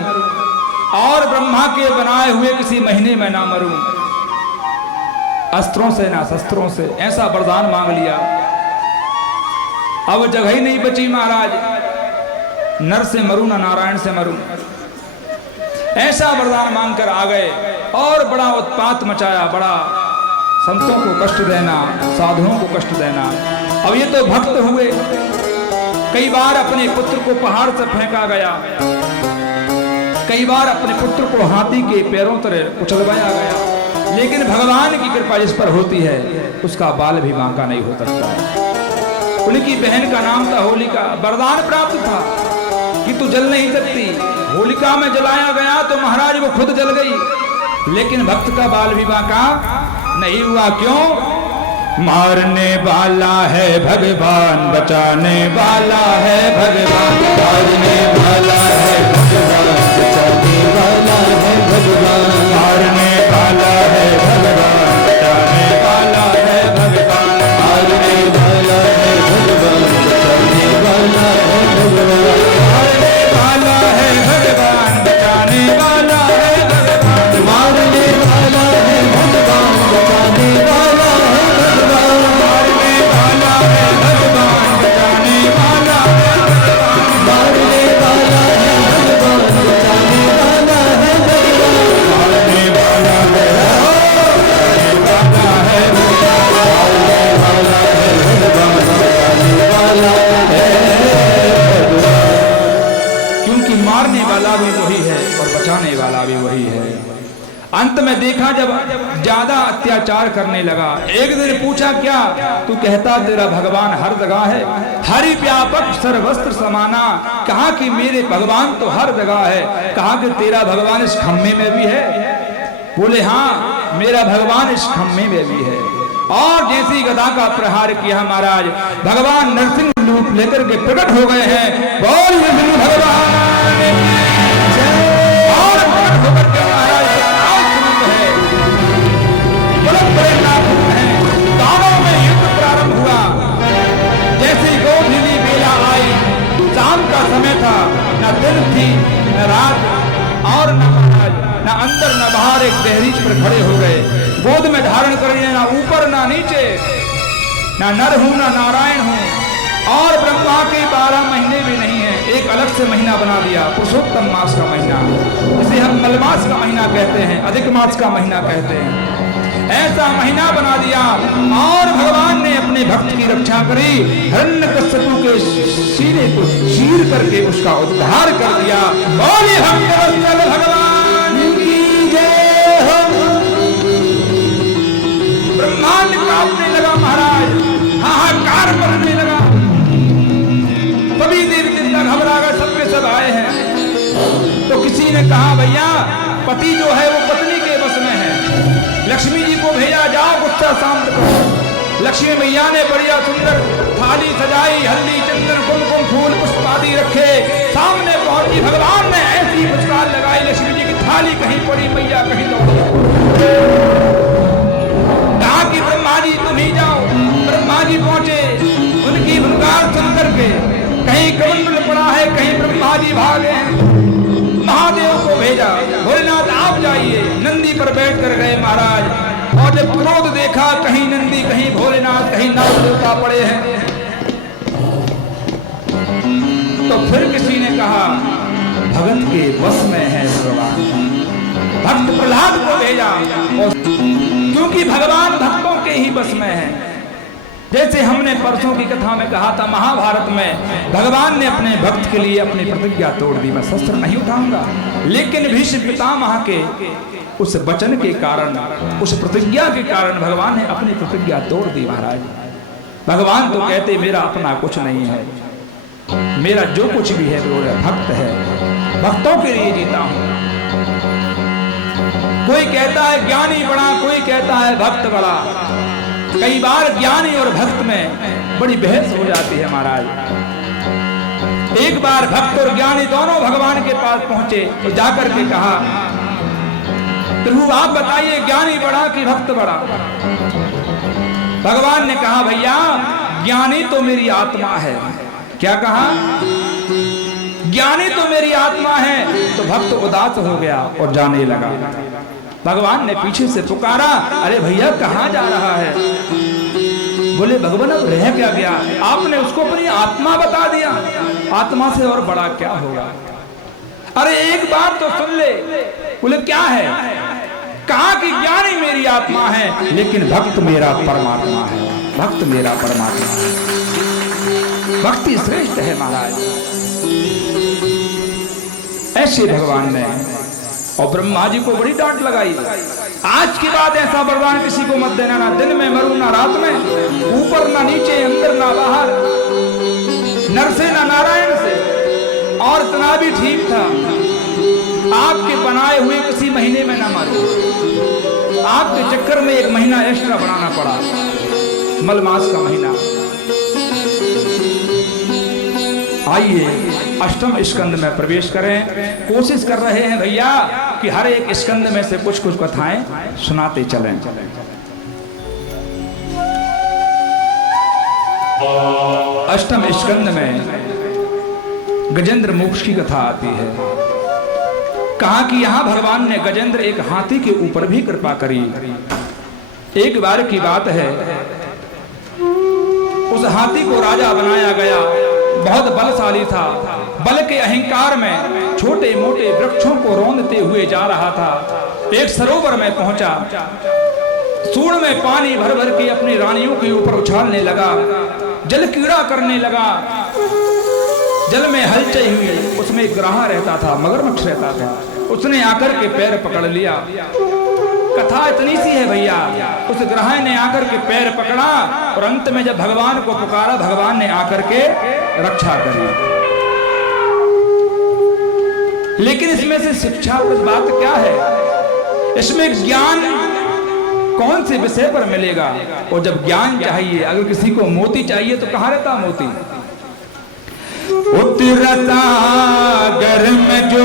और ब्रह्मा के बनाए हुए किसी महीने में ना मरूं, अस्त्रों से ना शस्त्रों से। ऐसा वरदान मांग लिया। अब जगह ही नहीं बची महाराज, नर से मरूं ना नारायण से मरूं। ऐसा वरदान मांगकर आ गए और बड़ा उत्पात मचाया, बड़ा संतों को कष्ट देना, साधुओं को कष्ट देना। अब ये तो भक्त हुए। कई बार अपने पुत्र को पहाड़ से फेंका गया, कई बार अपने पुत्र को हाथी के पैरों तरह कुचलवाया गया, लेकिन भगवान की कृपा जिस पर होती है उसका बाल भी बांका नहीं हो सकता है। उनकी बहन का नाम था होलिका। वरदान प्राप्त था कि तू जल नहीं सकती। होलिका में जलाया गया तो महाराज वो खुद जल गई, लेकिन भक्त का बाल भी बांका नहीं हुआ। क्यों? मारने वाला है भगवान, बचाने वाला है भगवान, मारने वाला है भगवान, बचाने वाला है भगवान। अंत में देखा जब ज्यादा अत्याचार करने लगा, एक दिन पूछा क्या तू कहता तेरा भगवान हर जगह है, हरि व्यापक सर्वस्त्र समाना। कहा कि मेरे भगवान तो हर जगह है। कहा कि तेरा भगवान इस खम्मे में भी है? बोले हाँ मेरा भगवान इस खम्मे में भी है। और जैसी गदा का प्रहार किया महाराज, भगवान नरसिंह रूप लेकर के प्रकट हो गए हैं। बोल भगवान और प्रकट होकर के महाराज गांवों में युद्ध प्रारंभ हुआ। जैसे गोधूली बेला आई, शाम का समय था, न दिन थी न रात, और न अंदर न बाहर एक दहलीज पर खड़े हो गए। गोद में धारण करें ना ऊपर ना नीचे, ना नर हूं ना नारायण हूं। और ब्रह्मा के 12 महीने भी नहीं है, एक अलग से महीना बना दिया, पुरुषोत्तम मास का महीना, जिसे हम मलमास का महीना कहते हैं, अधिक मास का महीना कहते हैं। ऐसा महीना बना दिया और भगवान ने अपने भक्त की रक्षा करी। हिरण्यकश्यप के सीने को चीर करके उसका उद्धार कर दिया। बोलिए भगवान की जय हो। ब्रह्मांड कांपने लगा महाराज, हाहाकार करने लगा। सभी देवी देवता घबरा गए, सबके सब आए हैं। तो किसी ने कहा भैया पति जो है वो पत्नी के बस में है, लक्ष्मी जी को भेजा जाओ गुस्सा शांत करो। लक्ष्मी मैया ने बढ़िया सुंदर थाली सजाई, हल्दी चंदन कुमकुम फूल पुष्प आदि रखे, सामने पहुंची। भगवान ने ऐसी फुसकार लगाई, लक्ष्मी जी की थाली कहीं पड़ी, मैया कहीं दौड़ी। कहा कि ब्रह्मा जी तुम ही जाओ। ब्रह्मा जी पहुंचे, उनकी फुसकार सुन करके कहीं कमंडल पड़ा है, कहीं ब्रह्मा जी भागे हैं। महादेव को भेजा, भोलेनाथ आप जाइए। नंदी पर बैठ कर गए महाराज, और जब क्रोध देखा, कहीं नंदी कहीं भोलेनाथ कहीं नाग देवता पड़े हैं, तो फिर किसी ने कहा भगत के बस में है भगवान। भक्त प्रहलाद को भेजा, और क्योंकि भगवान भक्तों के ही बस में है। जैसे हमने परसों की कथा में कहा था, महाभारत में भगवान ने अपने भक्त के लिए अपनी प्रतिज्ञा तोड़ दी, मैं शस्त्र नहीं उठाऊंगा। लेकिन भीष्म पितामह के उस वचन के कारण, उस प्रतिज्ञा के कारण भगवान ने अपनी प्रतिज्ञा तोड़ दी महाराज। भगवान तो कहते मेरा अपना कुछ नहीं है, मेरा जो कुछ भी है वो भक्त है, भक्तों के लिए जीता हूं। कोई कहता है ज्ञानी बड़ा, कोई कहता है भक्त बड़ा। कई बार ज्ञानी और भक्त में बड़ी बहस हो जाती है महाराज। एक बार भक्त और ज्ञानी दोनों भगवान के पास पहुंचे तो जाकर के कहा प्रभु आप बताइए ज्ञानी बड़ा कि भक्त बड़ा? भगवान ने कहा भैया ज्ञानी तो मेरी आत्मा है। क्या कहा? ज्ञानी तो मेरी आत्मा है। तो भक्त उदास हो गया और जाने लगा। भगवान ने पीछे से पुकारा, अरे भैया कहाँ जा रहा है? बोले भगवान अब रह क्या गया, आपने उसको अपनी आत्मा बता दिया, आत्मा से और बड़ा क्या होगा? अरे एक बात तो सुन ले। बोले क्या है? कहा कि ज्ञानी मेरी आत्मा है, लेकिन भक्त मेरा परमात्मा है। भक्त मेरा परमात्मा है, भक्ति श्रेष्ठ है महाराज। ऐसे भगवान ने, और ब्रह्मा जी को बड़ी डांट लगाई, आज के बाद ऐसा वरदान किसी को मत देना, ना दिन में मरूं ना रात में, ऊपर ना नीचे, अंदर ना बाहर, नर से ना नारायण से। और इतना भी ठीक था, आपके बनाए हुए किसी महीने में ना मारो। आपके चक्कर में एक महीना एक्स्ट्रा बनाना पड़ा, मलमास का महीना। आइए अष्टम स्कंद में प्रवेश करें। कोशिश कर रहे हैं भैया कि हर एक स्कंद में से कुछ कुछ कथाएं सुनाते चलें। अष्टम स्कंद में गजेंद्र मोक्ष की कथा आती है। कहा कि यहां भगवान ने गजेंद्र एक हाथी के ऊपर भी कृपा करी। एक बार की बात है, उस हाथी को राजा बनाया गया, बहुत बलशाली था। बल के अहंकार में छोटे मोटे वृक्षों को रौंदते हुए जा रहा था। एक सरोवर में पहुंचा, सूंड में पानी भर भर के अपनी रानियों के ऊपर उछालने लगा, जल कीड़ा करने लगा। जल में हलचल हुई, उसमें एक ग्राह रहता था, मगरमच्छ रहता था। उसने आकर के पैर पकड़ लिया। कथा इतनी सी है भैया, उस ग्राह ने आकर के पैर पकड़ा और अंत में जब भगवान को पुकारा, भगवान ने आकर के रक्षा करी। लेकिन इसमें से शिक्षा कुछ बात क्या है, इसमें ज्ञान कौन से विषय पर मिलेगा? और जब ज्ञान चाहिए, अगर किसी को मोती चाहिए तो कहाँ रहता मोती? उतरता घर में जो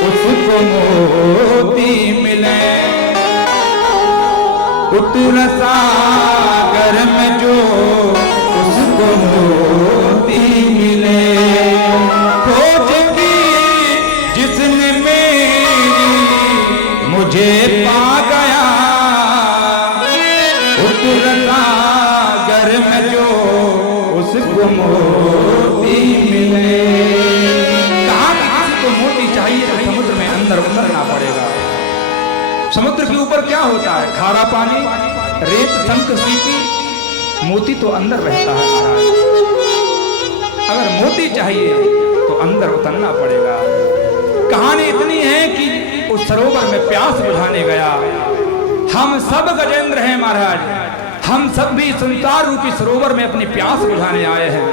उसको मोती मिले, उतरता घर में जो उसको मोती मिले, खोज की जिसने मेरी मुझे पा गया, उतरता घर में जो उसको मोती मिले। कहाँ किसी को मोती चाहिए तो समुद्र में अंदर उतरना पड़ेगा। समुद्र के ऊपर क्या होता है? खारा पानी, रेत, शंख, सीपी। मोती तो अंदर रहता है महाराज। अगर मोती चाहिए तो अंदर उतरना पड़ेगा। कहानी इतनी है कि उस सरोवर में प्यास बुझाने गया। हम सब गजेंद्र हैं महाराज, हम सब भी संसार रूपी सरोवर में अपनी प्यास बुझाने आए हैं।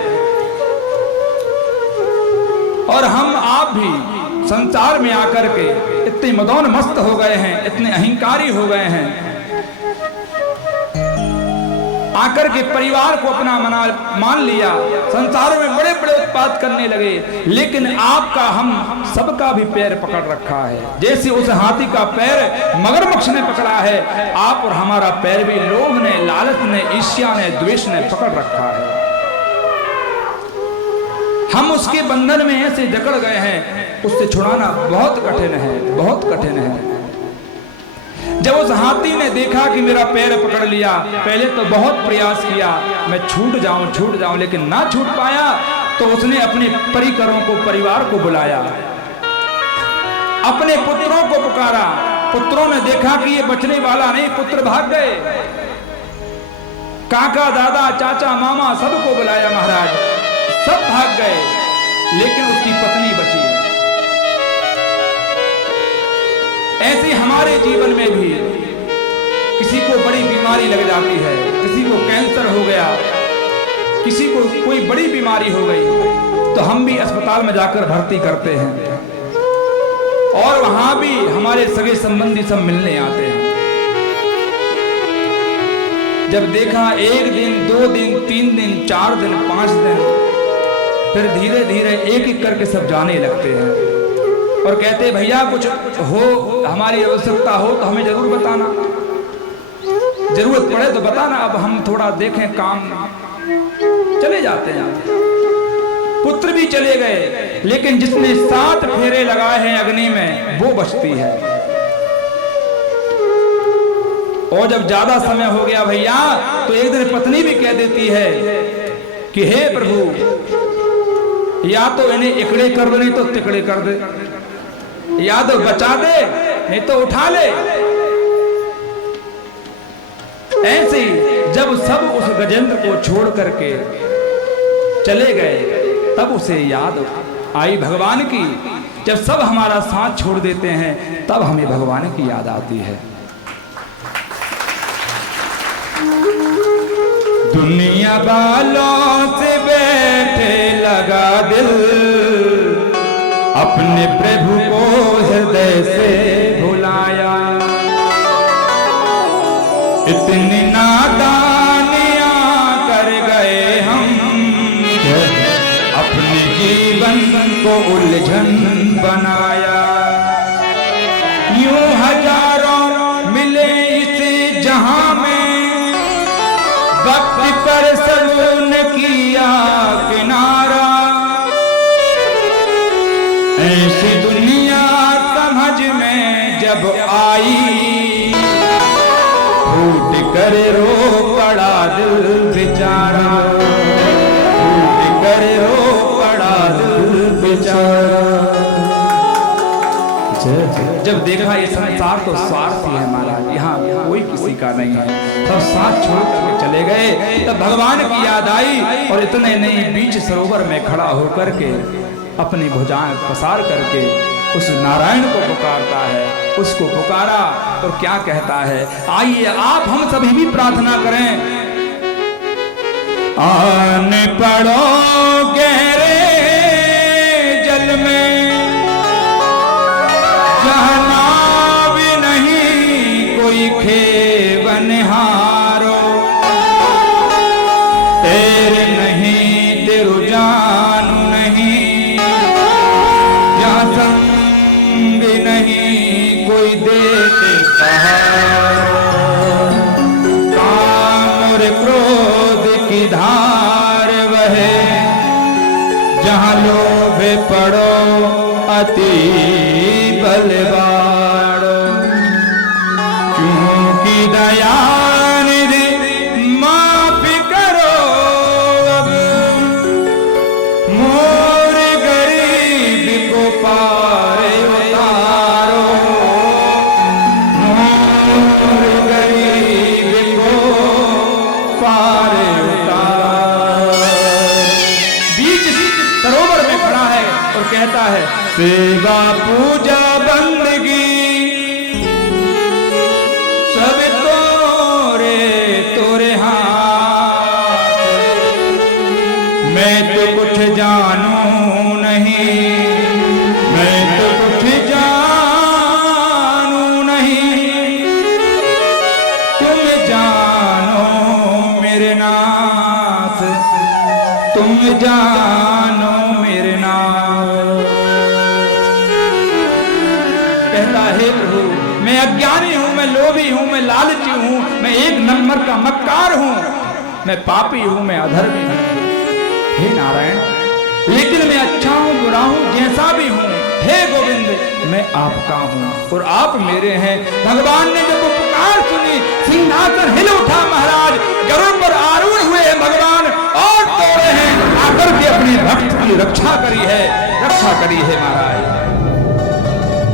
और हम आप भी संसार में आकर के इतने मदोन मस्त हो गए हैं, इतने अहंकारी हो गए हैं, आकर के परिवार को अपना मान लिया, संसार में बड़े बड़े उत्पाद करने लगे। लेकिन आपका, हम सबका भी पैर पकड़ रखा है। जैसे उस हाथी का पैर मगरमच्छ ने पकड़ा है, आप और हमारा पैर भी लोभ ने, लालच ने, ईर्ष्या ने, द्वेष ने पकड़ रखा है। हम उसके बंधन में ऐसे जकड़ गए हैं, उससे छुड़ाना बहुत कठिन है, बहुत कठिन है। जब उस हाथी ने देखा कि मेरा पैर पकड़ लिया, पहले तो बहुत प्रयास किया मैं छूट जाऊं, लेकिन ना छूट पाया, तो उसने अपने परिकरों को, परिवार को बुलाया, अपने पुत्रों को पुकारा। पुत्रों ने देखा कि ये बचने वाला नहीं, पुत्र भाग गए। काका, दादा, चाचा, मामा सबको बुलाया महाराज, सब भाग गए, लेकिन उसकी पत्नी बची। ऐसे हमारे जीवन में भी किसी को बड़ी बीमारी लग जाती है, किसी को कैंसर हो गया, किसी को कोई बड़ी बीमारी हो गई, तो हम भी अस्पताल में जाकर भर्ती करते हैं और वहां भी हमारे सगे संबंधी सब मिलने आते हैं। जब देखा 1 दिन, 2 दिन, 3 दिन, 4 दिन, 5 दिन, फिर धीरे धीरे एक एक करके सब जाने लगते हैं और कहते भैया कुछ हो, हमारी आवश्यकता हो तो हमें जरूर बताना, जरूरत पड़े तो बताना, अब हम थोड़ा देखें काम। चले जाते हैं। पुत्र भी चले गए, लेकिन जिसने 7 फेरे लगाए हैं अग्नि में, वो बचती है। और जब ज्यादा समय हो गया भैया, तो एक दिन पत्नी भी कह देती है कि हे प्रभु, या तो इन्हें इकड़े कर दे, नहीं तो तिकड़े कर दे, या तो बचा दे नहीं तो उठा ले। ऐसे ही जब सब उस गजेंद्र को छोड़ करके चले गए, तब उसे याद आई भगवान की। जब सब हमारा साथ छोड़ देते हैं, तब हमें भगवान की याद आती है। दुनिया वालों से बैठे लगा दिल, अपने प्रभु को हृदय से भुलाया। इतनी नादानियां कर गए हम, अपने जीवन को उलझन बनाया। यूं हजारों मिले इस जहां में, वक्त पर सबने किया किनारा। ऐसी दुनिया समझ में जब आई, फूट कर रो पड़ा दिल बेचारा, फूट कर रो पड़ा दिल बेचारा। जब देखा ये संसार तो स्वार्थी है महाराज, यहाँ कोई किसी का नहीं है। सब साथ छोड़ करके चले गए। तब भगवान की याद आई और इतने नहीं बीच सरोवर में खड़ा होकर के अपनी भुजाएं पसार करके उस नारायण को पुकारता है। उसको पुकारा और क्या कहता है, आइए आप हम सभी भी प्रार्थना करें। आन पड़ो गहरे जल में, जहाँ नाव नहीं कोई खेवनहारो, तेरे नहीं तेरु जानू नहीं, जहाँ संग नहीं कोई देते सहारो, काम और क्रोध की धार बहे, जहाँ लोभ पड़ो अति बलवाड़ो, क्योंकि दया निधि माफ करो अब, मोर गरीब को पार उतारो, मोर गरीब को पार उतारो। बीच सरोवर में खड़ा है और कहता है, सेवा पूजा बंदगी सब तोरे हाथ, मैं तो कुछ जानू नहीं, मैं तो कुछ जानू नहीं, तुम जानो मेरे नाथ, तुम जानो मेरे नाथ। कहता है प्रभु, मैं अज्ञानी हूं, मैं लोभी हूं, मैं लालची हूं, मैं एक नंबर का मक्कार हूं, मैं पापी हूं, मैं अधर्मी हूं। हे नारायण, लेकिन मैं अच्छा हूं, बुरा हूं, जैसा भी हूं, हे गोविंद मैं आपका हूं और आप मेरे हैं। भगवान ने जब वो पुकार सुनी, सिंहासन हिल उठा महाराज, गरुड़ पर आरूढ़ हुए हैं भगवान और तोड़े हैं, आकर के अपने भक्त की रक्षा करी है, रक्षा करी है महाराज।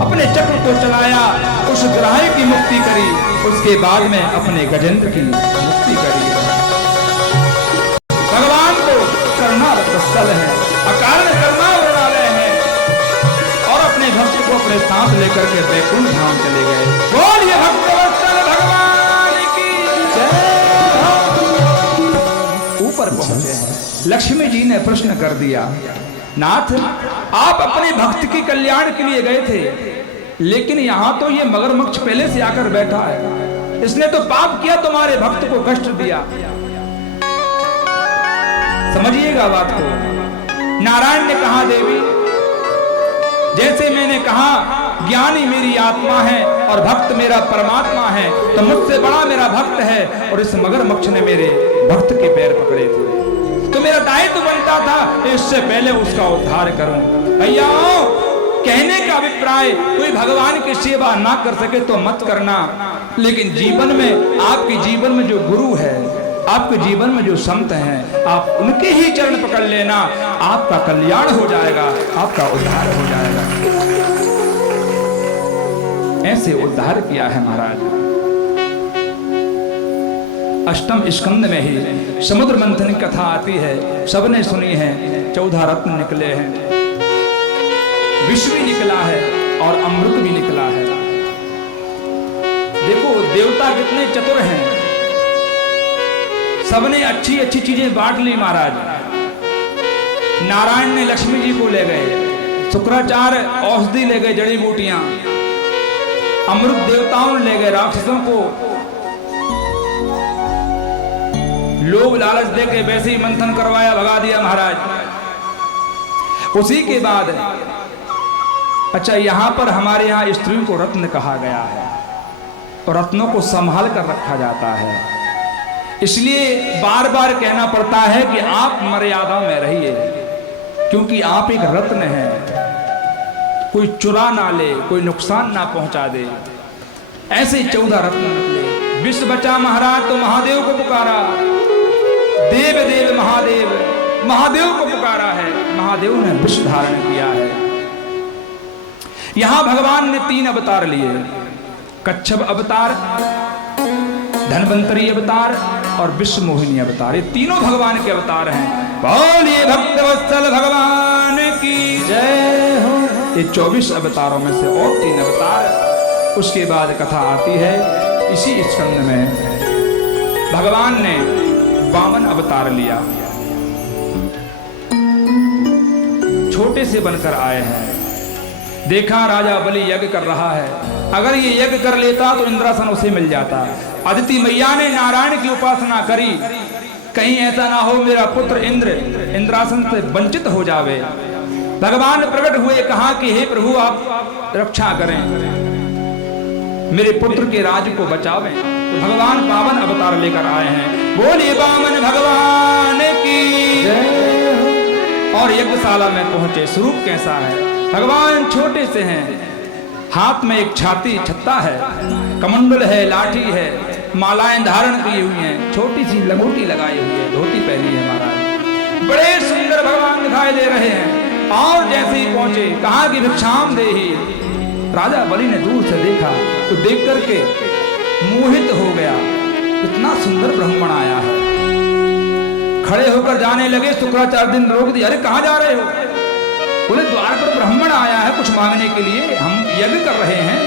अपने चक्र को चलाया, उस ग्राही की मुक्ति करी, उसके बाद में अपने गजेंद्र की मुक्ति करी। भगवान को करना स्थल है, अकारण करना उड़ाले हैं और अपने भक्त को अपने साथ लेकर के वैकुंठ धाम चले गए। बोलिए भक्तवत्सल भगवान की जय। ऊपर पहुंचे, लक्ष्मी जी ने प्रश्न कर दिया, नाथ आप अपने भक्त के कल्याण के लिए गए थे, लेकिन यहां तो ये मगरमच्छ पहले से आकर बैठा है, इसने तो पाप किया, तुम्हारे भक्त को कष्ट दिया। समझिएगा बात को। नारायण ने कहा, देवी जैसे मैंने कहा ज्ञानी मेरी आत्मा है और भक्त मेरा परमात्मा है, तो मुझसे बड़ा मेरा भक्त है और इस मगरमच्छ ने मेरे भक्त के पैर पकड़े थे, तो मेरा दायित्व बनता था इससे पहले उसका उद्धार करूं। भैया कहने का अभिप्राय, कोई भगवान की सेवा ना कर सके तो मत करना, लेकिन जीवन में आपके जीवन में जो गुरु है, आपके जीवन में जो संत हैं, आप उनके ही चरण पकड़ लेना, आपका कल्याण हो जाएगा, आपका उद्धार हो जाएगा। ऐसे उद्धार किया है महाराज। अष्टम स्कंद में ही समुद्र मंथन की कथा आती है, सबने सुनी है। 14 रत्न निकले हैं, विष भी निकला है और अमृत भी निकला है। देखो देवता कितने चतुर हैं, सबने अच्छी अच्छी चीजें बांट ली महाराज। नारायण ने लक्ष्मी जी को ले गए, शुक्राचार्य औषधि ले गए, जड़ी बूटियां, अमृत देवताओं ले गए, राक्षसों को लोभ लालच देके वैसे ही मंथन करवाया, भगा दिया महाराज। उसी के बाद अच्छा, यहां पर हमारे यहां स्त्रियों को रत्न कहा गया है और रत्नों को संभाल कर रखा जाता है, इसलिए बार बार कहना पड़ता है कि आप मर्यादा में रहिए, क्योंकि आप एक रत्न हैं, कोई चुरा ना ले, कोई नुकसान ना पहुंचा दे। ऐसे 14 रत्न निकले। विष बचा महाराज तो महादेव को पुकारा, देव देव महादेव, महादेव को पुकारा है, महादेव ने विष धारण किया है। यहां भगवान ने 3 अवतार लिए, कच्छप अवतार, धन्वंतरी अवतार और विश्व मोहिनी अवतार, ये तीनों भगवान के अवतार हैं। बोलिए भक्तवत्सल भगवान की जय हो। ये 24 अवतारों में से और 3 अवतार। उसके बाद कथा आती है इसी स्कंद में भगवान ने वामन अवतार लिया, छोटे से बनकर आए हैं। देखा राजा बलि यज्ञ कर रहा है, अगर ये यज्ञ कर लेता तो इंद्रासन उसे मिल जाता। अदिति मैया ने नारायण की उपासना करी, कहीं ऐसा ना हो मेरा पुत्र इंद्र इंद्रासन से वंचित हो जावे। भगवान प्रकट हुए, कहा कि हे प्रभु आप रक्षा करें, मेरे पुत्र के राज को बचावें। तो भगवान पावन अवतार लेकर आए हैं। बोलिए वामन भगवान की जय हो। और यज्ञशाला में पहुंचे, स्वरूप कैसा है? भगवान छोटे से हैं, हाथ में एक छाती छत्ता है, कमंडल है, लाठी है, मालाएं धारण की हुई हैं, छोटी सी लंगोटी लगाई हुई है, धोती पहनी है महाराज। बड़े सुंदर भगवान दिखाई दे रहे हैं। और जैसे ही पहुंचे, कहा कि भिक्षाम देहि। राजा बलि ने दूर से देखा तो देख करके मोहित हो गया, इतना सुंदर ब्राह्मण आया है। खड़े होकर जाने लगे, शुक्राचार्य दिन रोक दिया, अरे कहाँ जा रहे हो? बोले द्वार पर ब्राह्मण आया है कुछ मांगने के लिए, हम यज्ञ कर रहे हैं।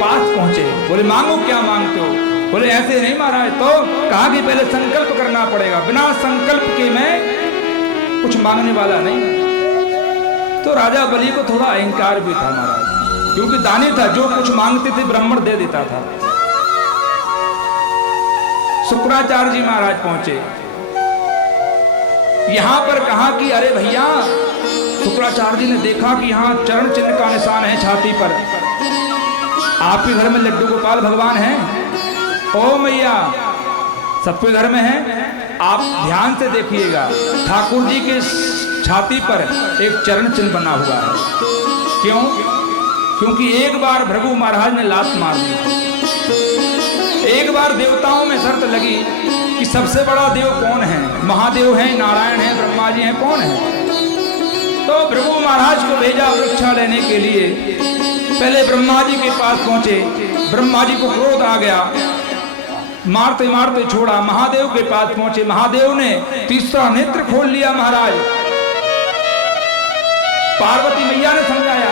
पास पहुंचे, बोले मांगो, क्या मांगते हो? बोले ऐसे नहीं महाराज। तो कहा कि पहले संकल्प करना पड़ेगा, बिना संकल्प के मैं कुछ मांगने वाला नहीं। तो राजा बलि को थोड़ा अहंकार भी था महाराज, क्योंकि दानी था, जो कुछ मांगते थे ब्राह्मण दे देता था। शुक्राचार्य जी महाराज पहुंचे, यहां पर कहा कि अरे भैया, शुक्राचार्य जी ने देखा कि यहाँ चरण चिन्ह का निशान है छाती पर। आपके घर में लड्डू गोपाल भगवान हैं? ओ मैया, सबके घर में है। आप ध्यान से देखिएगा, ठाकुर जी के छाती पर एक चरण चिन्ह बना हुआ है। क्यों? क्योंकि एक बार भृगु महाराज ने लात मार दी। एक बार देवताओं में शर्त लगी कि सबसे बड़ा देव कौन है? महादेव है, नारायण है, ब्रह्मा जी हैं, कौन है? तो भृगु महाराज को भेजा वृक्षा लेने के लिए। पहले ब्रह्मा जी के पास पहुंचे, ब्रह्मा जी को क्रोध आ गया, मारते मारते छोड़ा। महादेव के पास पहुंचे, महादेव ने तीसरा नेत्र खोल लिया महाराज। पार्वती मैया ने समझाया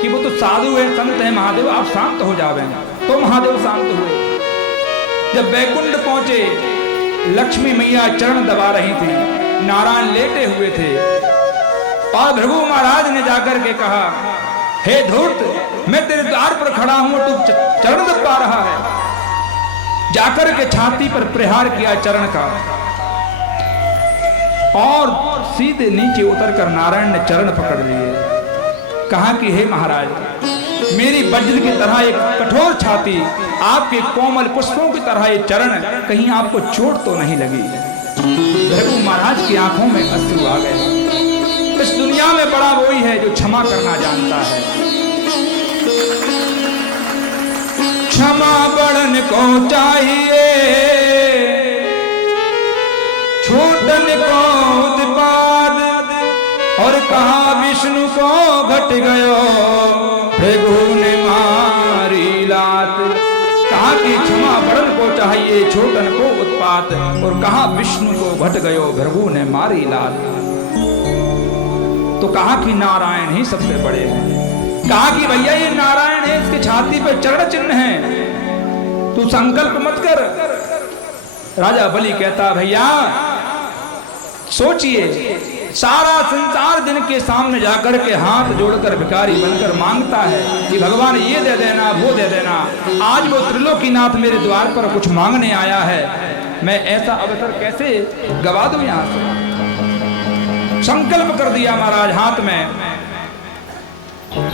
कि वो तो साधु है, संत है, महादेव आप शांत हो जावे। तो महादेव शांत हुए। जब बैकुंठ पहुंचे, लक्ष्मी मैया चरण दबा रही थी, नारायण लेटे हुए थे। और भृगु महाराज ने जाकर के कहा, हे धूर्त, मैं तेरे द्वार पर खड़ा हूं, तू चरण दबा रहा है। जाकर के छाती पर प्रहार किया चरण का, और सीधे नीचे उतरकर नारायण ने चरण पकड़ लिए। कहा कि हे महाराज, मेरी वज्र की तरह एक कठोर छाती, आपके कोमल पुष्पों की तरह ये चरण, कहीं आपको चोट तो नहीं लगी? भृगु महाराज की आंखों में अश्रु आ गए। इस दुनिया में बड़ा वही है जो क्षमा करना जानता है। क्षमा बड़न को चाहिए, छोटन को उत्पाद, और कहा विष्णु को घट गयो, भृगु ने मारी लात। कहा कि क्षमा बड़न को चाहिए, छोटन को उत्पात, और कहा विष्णु को घट गयो, भृगु ने मारी लात। तो कहा कि नारायण ही सबसे बड़े हैं। कहा कि भैया ये नारायण है, इसकी छाती पे चरण चिन्ह है, तू संकल्प मत कर। राजा बलि कहता, भैया सोचिए, सारा संसार दिन के सामने जाकर के हाथ जोड़कर भिखारी बनकर मांगता है कि भगवान ये दे देना, वो दे देना। आज वो त्रिलोकीनाथ मेरे द्वार पर कुछ मांगने आया है, मैं ऐसा अवसर कैसे गवा दूं? यहां से संकल्प कर दिया महाराज, हाथ में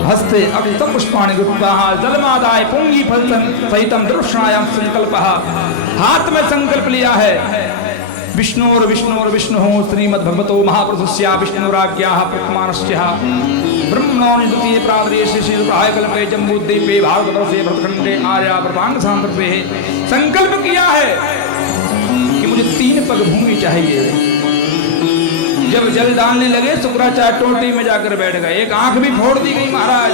हस्ते अक्षतम पुष्पाणि गुप्ताः जलमादाय पुंगी फल सहितम दृष्णायाम संकल्पः। हाथ में संकल्प लिया है, विष्णु और श्रीमद् भगवतो महापुरुषस्य विष्णुराज्ञाः प्रथमानस्य ब्रह्मणो द्वितीये प्राद्रीये श्रीरुद्राय कल्पे जम्बूद्वीपे भारतवर्षे भरतखंडे आर्यावर्तांग सांप्रते। संकल्प किया है कि मुझे 3 पग भूमि चाहिए। जब जल डालने लगे, शुक्राचार्य टोटी में जाकर बैठ गए। एक आंख भी फोड़ दी गई महाराज।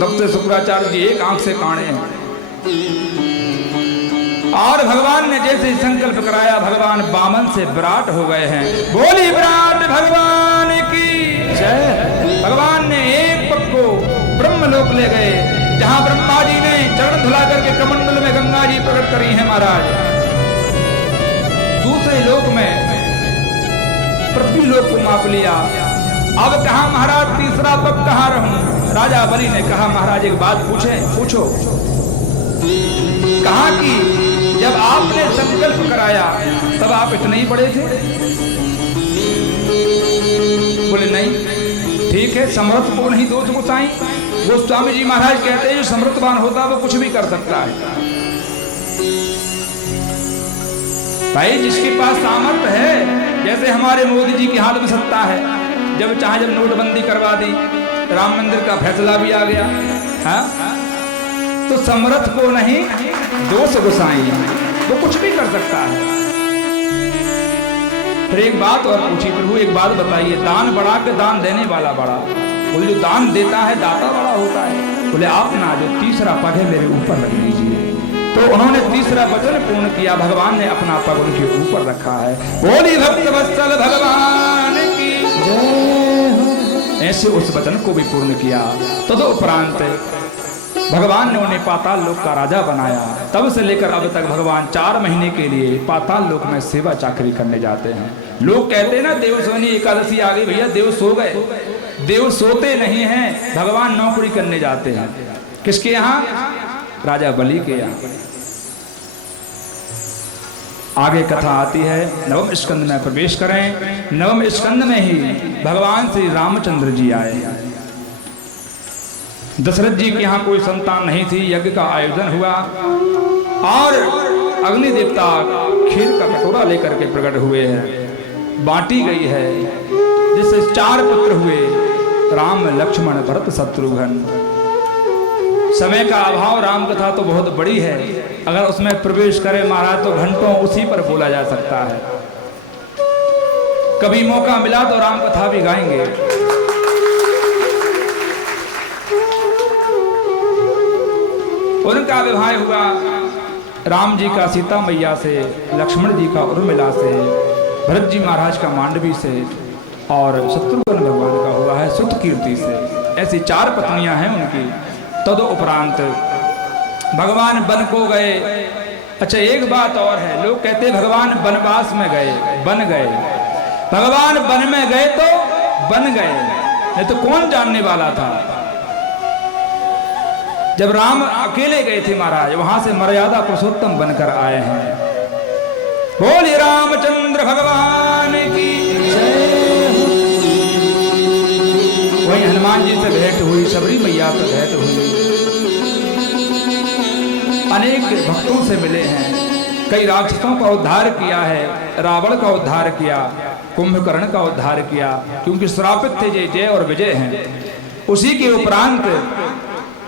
तब से शुक्राचार्य जी एक आंख से काणे हैं, और भगवान ने जैसे संकल्प कराया, भगवान बामन से विराट हो गए हैं। बोली विराट भगवान की जय। भगवान ने एक पग को ब्रह्मलोक ले गए, जहां ब्रह्मा जी ने चरण धुला करके कमंडल में गंगा जी प्रकट करी है महाराज। दूसरे लोक में पृथ्वी लोक को माप लिया। अब कहा महाराज तीसरा पग कहां रहूं? राजा बलि ने कहा महाराज एक बात पूछो। कहा कि जब आपने संकल्प कराया तब आप इतने ही बड़े थे? बोले नहीं। ठीक है, समर्थ को नहीं दोष गोसाई। गोस्वामी जी महाराज कहते हैं जो समर्थवान होता है वो कुछ भी कर सकता है। भाई जिसके पास सामर्थ्य है, जैसे हमारे मोदी जी के हाथ में सत्ता है, जब चाहे जब नोटबंदी करवा दी, राम मंदिर का फैसला भी आ गया, हाँ? तो समर्थ को नहीं दोष गोसाई, वो कुछ भी कर सकता है। फिर एक बात और पूछी, प्रभु एक बात बताइए, दान बड़ा के दान देने वाला बड़ा? बोले जो दान देता है दाता बड़ा होता है। बोले आप ना जो तीसरा पग है मेरे ऊपर रख लीजिए। तो उन्होंने तीसरा वचन पूर्ण किया, भगवान ने अपना पग उनके ऊपर रखा है। बोली भक्त वत्सल भगवान की जय। ऐसे उस वचन को भी पूर्ण किया। तदुपरांत भगवान ने उन्हें पाताल लोक का राजा बनाया। तब से लेकर अब तक भगवान 4 महीने के लिए पाताल लोक में सेवा चाकरी करने जाते हैं। लोग कहते हैं ना देवसोनी एकादशी आ गई, भैया देव सो गए। देव सोते नहीं हैं, भगवान नौकरी करने जाते हैं। किसके यहाँ? राजा बलि के यहाँ। आगे कथा आती है, नवम स्कंद में प्रवेश करें। नवम स्कंद में ही भगवान श्री रामचंद्र जी आए। दशरथ जी के यहाँ कोई संतान नहीं थी, यज्ञ का आयोजन हुआ और अग्नि देवता खीर का कटोरा लेकर के प्रकट हुए हैं, बांटी गई है, जिससे 4 पुत्र हुए, राम लक्ष्मण भरत शत्रुघ्न। समय का अभाव, राम कथा तो बहुत बड़ी है, अगर उसमें प्रवेश करे महाराज तो घंटों उसी पर बोला जा सकता है। कभी मौका मिला तो राम कथा भी गाएंगे। उनका विवाह हुआ राम जी का सीता मैया से, लक्ष्मण जी का उर्मिला से, भरत जी महाराज का मांडवी से और शत्रुघ्न भगवान का हुआ है सुतकीर्ति से। ऐसी 4 पत्नियां हैं उनकी। तदुपरांत भगवान वन को गए। अच्छा एक बात और है, लोग कहते भगवान वनवास में गए, बन गए। भगवान वन में गए तो बन गए, नहीं तो कौन जानने वाला था। जब राम अकेले गए थे महाराज, वहां से मर्यादा पुरुषोत्तम बनकर आए हैं। बोलिए रामचंद्र भगवान की जय। वही हनुमान जी से भेंट हुई, सबरी मैया से भेंट हुई, अनेक भक्तों से मिले हैं, कई राक्षसों का उद्धार किया है, रावण का उद्धार किया, कुंभकर्ण का उद्धार किया, क्योंकि श्रापित थे जय जय और विजय हैं। उसी के उपरांत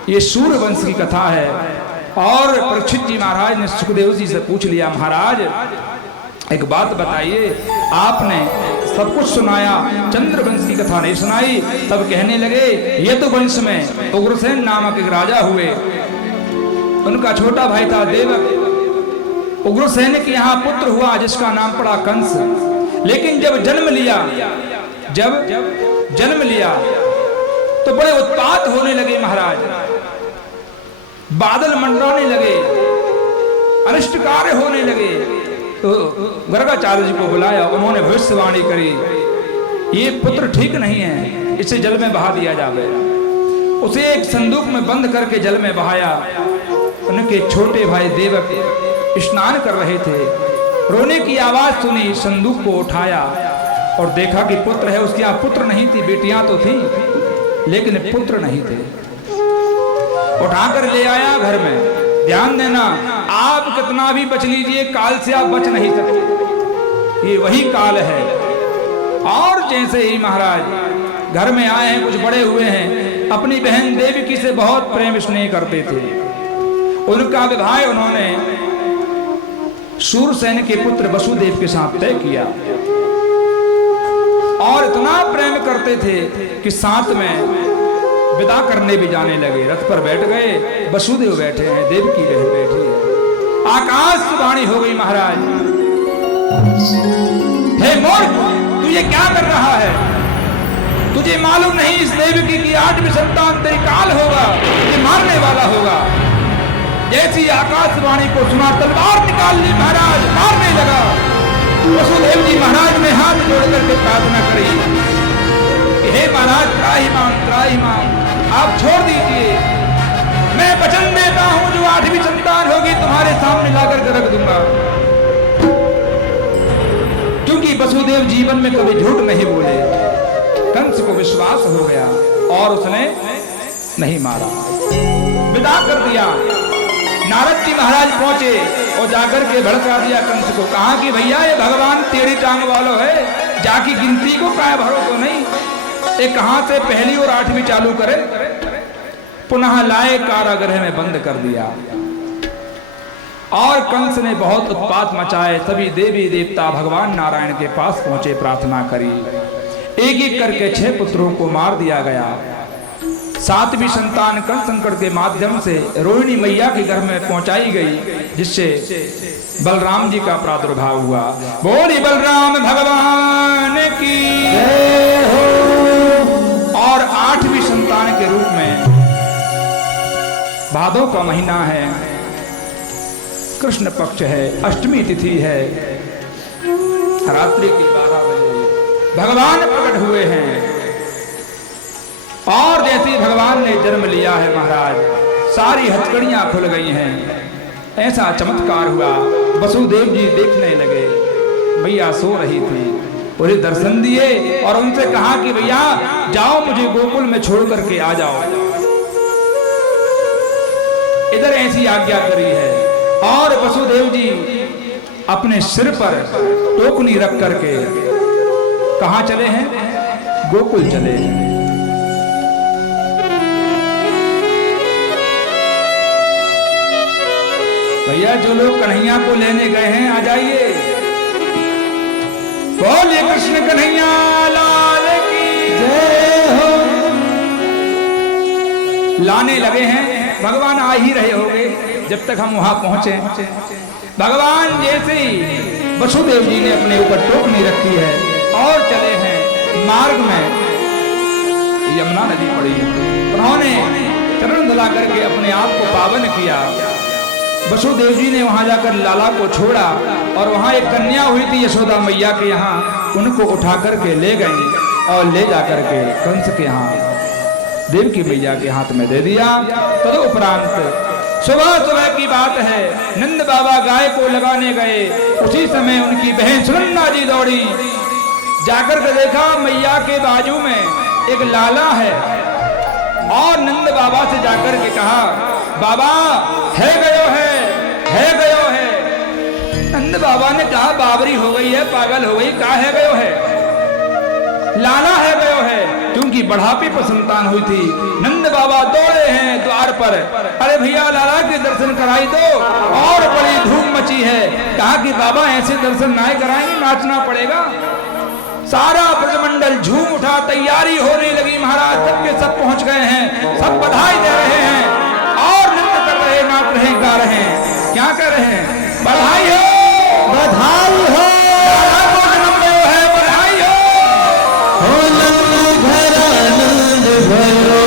ये सूर्य वंश की कथा है। और परीक्षित जी महाराज ने सुखदेव जी से पूछ लिया, महाराज एक बात बताइए, आपने सब कुछ सुनाया, चंद्रवंश की कथा नहीं सुनाई। तब कहने लगे यदुवंश में उग्रसेन नामक एक राजा हुए, उनका छोटा भाई था देवक। उग्रसेन के यहाँ पुत्र हुआ जिसका नाम पड़ा कंस। लेकिन जब जन्म लिया तो बड़े उत्पात होने लगे महाराज, बादल मंडराने लगे, अनिष्ट कार्य होने लगे। तो गर्गाचार्य जी को बुलाया, उन्होंने भविष्यवाणी करी, ये पुत्र ठीक नहीं है, इसे जल में बहा दिया जावे। उसे एक संदूक में बंद करके जल में बहाया। उनके छोटे भाई देवक स्नान कर रहे थे, रोने की आवाज सुनी, संदूक को उठाया और देखा कि पुत्र है। उसके यहाँ पुत्र नहीं थी, बेटियां तो थी लेकिन पुत्र नहीं थे। उठाकर ले आया घर में। ध्यान देना, आप कितना भी बच लीजिए, काल से आप बच नहीं सकते, ये वही काल है। और जैसे ही महाराज घर में आए हैं, कुछ बड़े हुए हैं, अपनी बहन देवकी से बहुत प्रेम स्नेह करते थे। उनका विवाह उन्होंने शूरसेन के पुत्र वसुदेव के साथ तय किया और इतना प्रेम करते थे कि साथ में विदा करने भी जाने लगे। रथ पर बैठ गए, वसुदेव बैठे हैं, देवकी बहन बैठी है। आकाश वाणी हो गई महाराज, हे मूर्ख, तू ये क्या कर रहा है? तुझे मालूम नहीं इस देवकी की 8वीं संतान तेरी काल होगा, ये मारने वाला होगा। जैसी आकाशवाणी को सुना तलवार निकाल ली महाराज, मारने लगा। वसुदेव जी महाराज ने हाथ जोड़ करके प्रार्थना करी, हे महाराज त्राहिमाम, आप छोड़ दीजिए, मैं वचन देता हूं जो 8वीं संतान होगी तुम्हारे सामने लाकर के रख दूंगा। क्योंकि वसुदेव जीवन में कभी झूठ नहीं बोले, कंस को विश्वास हो गया और उसने नहीं मारा, विदा कर दिया। नारद जी महाराज पहुंचे और जाकर के भड़का दिया कंस को, कहा कि भैया ये भगवान तेरी टांग वालों है, जाकी गिनती को काय भरो तो नहीं, ये कहां से पहली और 8वीं चालू करे। पुनः लाए कारागृह में बंद कर दिया और कंस ने बहुत उत्पात मचाए। सभी देवी देवता भगवान नारायण के पास पहुंचे, प्रार्थना करी। एक एक करके 6 पुत्रों को मार दिया गया। 7वीं संतान कंस संकट के माध्यम से रोहिणी मैया के घर में पहुंचाई गई, जिससे बलराम जी का प्रादुर्भाव हुआ। बोली बलराम भगवान की जय हो। और 8वीं संतान के रूप में भादों का महीना है, कृष्ण पक्ष है, अष्टमी तिथि है, रात्रि की 12 बजे भगवान प्रकट हुए हैं। और जैसे भगवान ने जन्म लिया है महाराज, सारी हथकड़ियां खुल गई हैं, ऐसा चमत्कार हुआ। वसुदेव जी देखने लगे, भैया सो रही थी, उन्हें दर्शन दिए और उनसे कहा कि भैया जाओ, मुझे गोकुल में छोड़ करके आ जाओ। इधर ऐसी आज्ञा करी है। और वसुदेव जी अपने सिर पर टोकनी रख करके कहां चले हैं? गोकुल चले हैं। भैया जो लोग कन्हैया को लेने गए हैं आ जाइए। बोलिए कृष्ण कन्हैया लाल की जय हो। लाने लगे हैं, भगवान आ ही रहे होंगे जब तक हम वहां पहुंचे। भगवान जैसे ही वसुदेव जी ने अपने ऊपर टोकनी रखी है और चले हैं, मार्ग में यमुना नदी पड़ी है, उन्होंने चरण दला करके अपने आप को पावन किया। वसुदेव जी ने वहां जाकर लाला को छोड़ा और वहां एक कन्या हुई थी यशोदा मैया के यहाँ, उनको उठा करके ले गई और ले जाकर के कंस के यहाँ देवकी मैया के हाथ में दे दिया। तदुपरांत सुबह सुबह की बात है, नंद बाबा गाय को लगाने गए, उसी समय उनकी बहन सुनंदा जी दौड़ी, जाकर के देखा मैया के बाजू में एक लाला है और नंद बाबा से जाकर के कहा, बाबा है गयो है नंद बाबा ने कहा, बाबरी हो गई है, पागल हो गई, कहा है गयो है? लाला है गयो है, क्योंकि बढ़ापे पर संतान हुई थी। नंद बाबा दौड़े हैं द्वार पर, अरे भैया लाला के दर्शन कराई दो, और बड़ी धूम मची है। कहा कि बाबा ऐसे दर्शन ना कराएंगे, नाचना पड़ेगा। सारा ब्रजमंडल झूम उठा, तैयारी होने लगी महाराज, सबके सब पहुंच गए हैं, सब बधाई दे रहे हैं और नृत्य कर रहे, नाच रहे, गा रहे हैं। क्या कर रहे हैं? बधाई हो, बधाई हो, लाला को जन्म देव है, बधाई हो। नंद घर आनंद भरो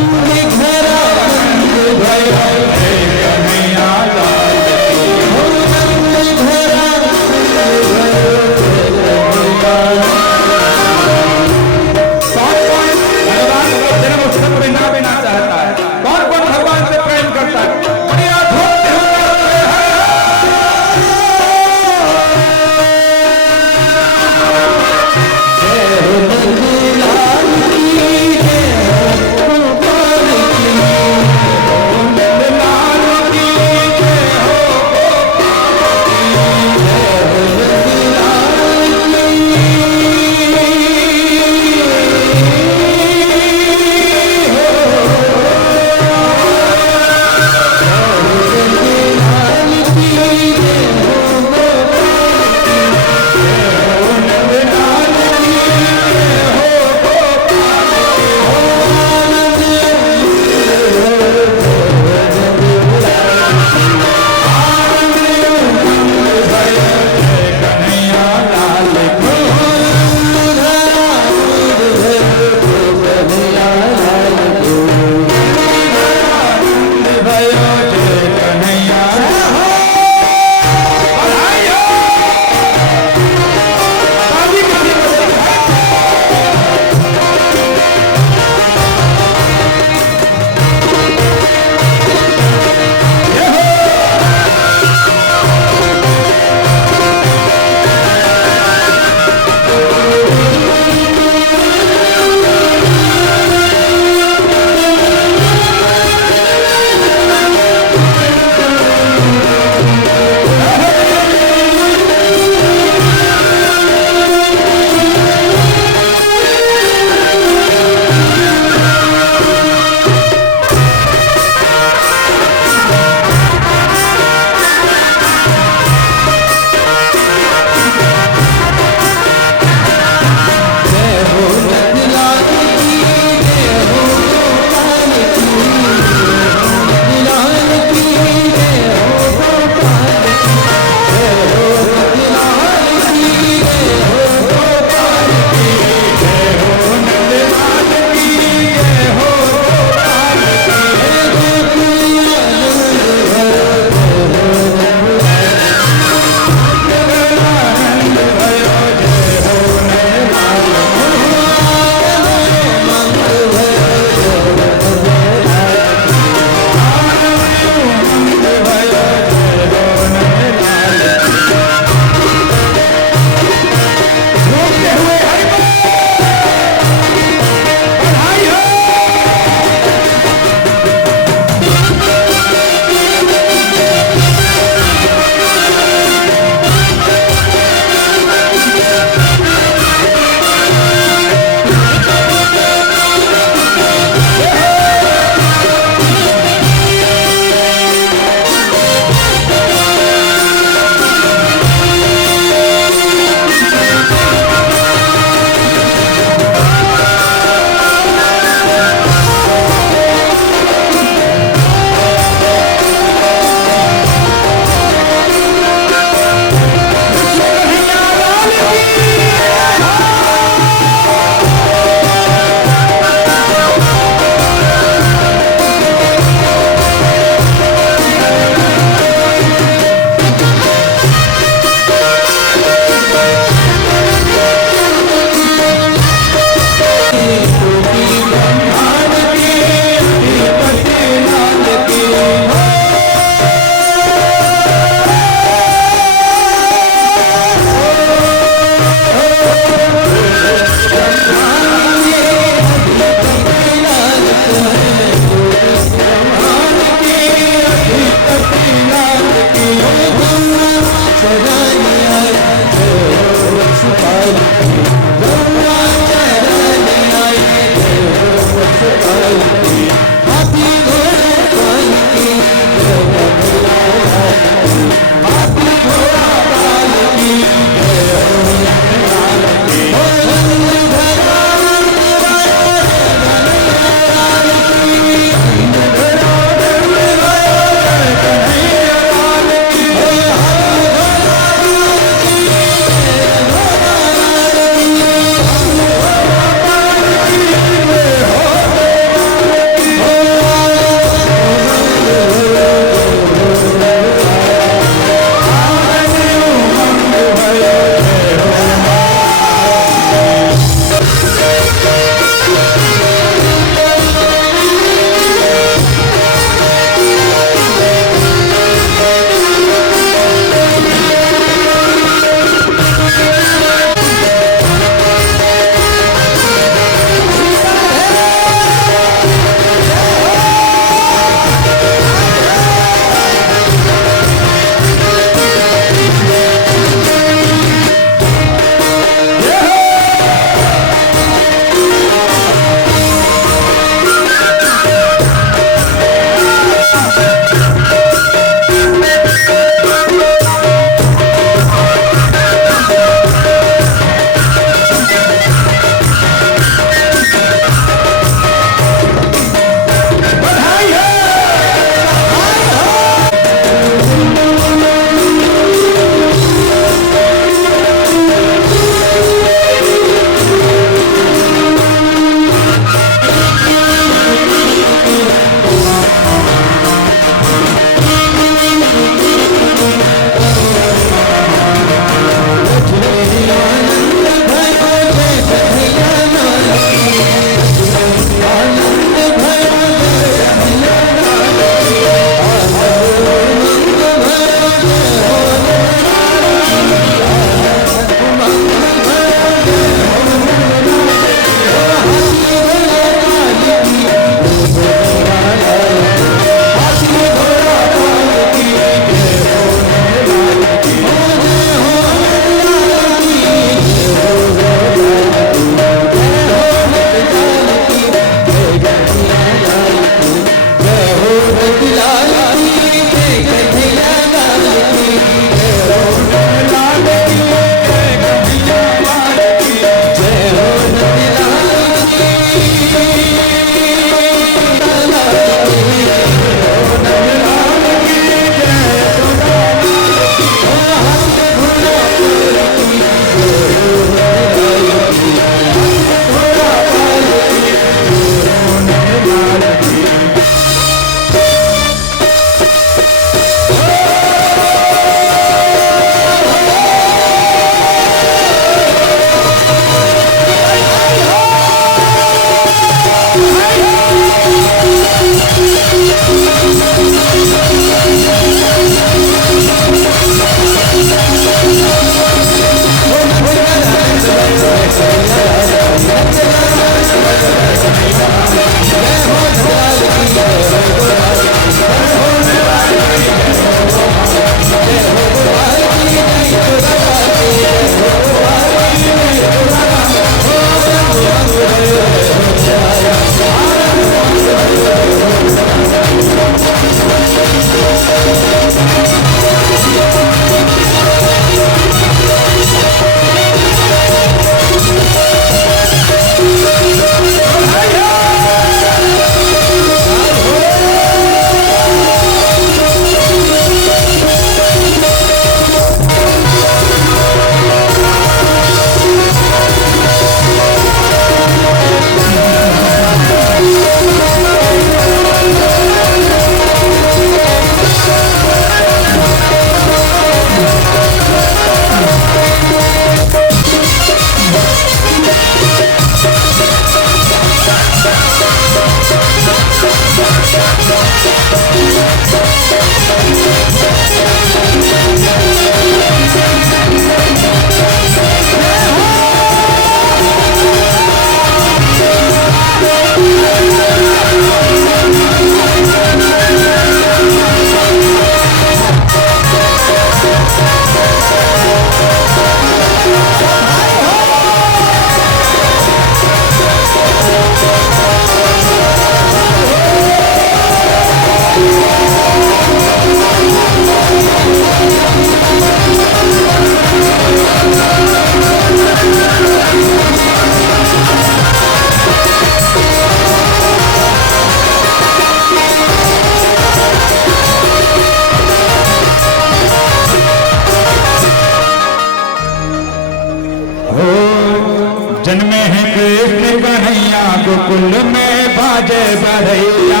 जन्मे हैं कृष्ण कन्हैया गोकुल में बाजे बधैया।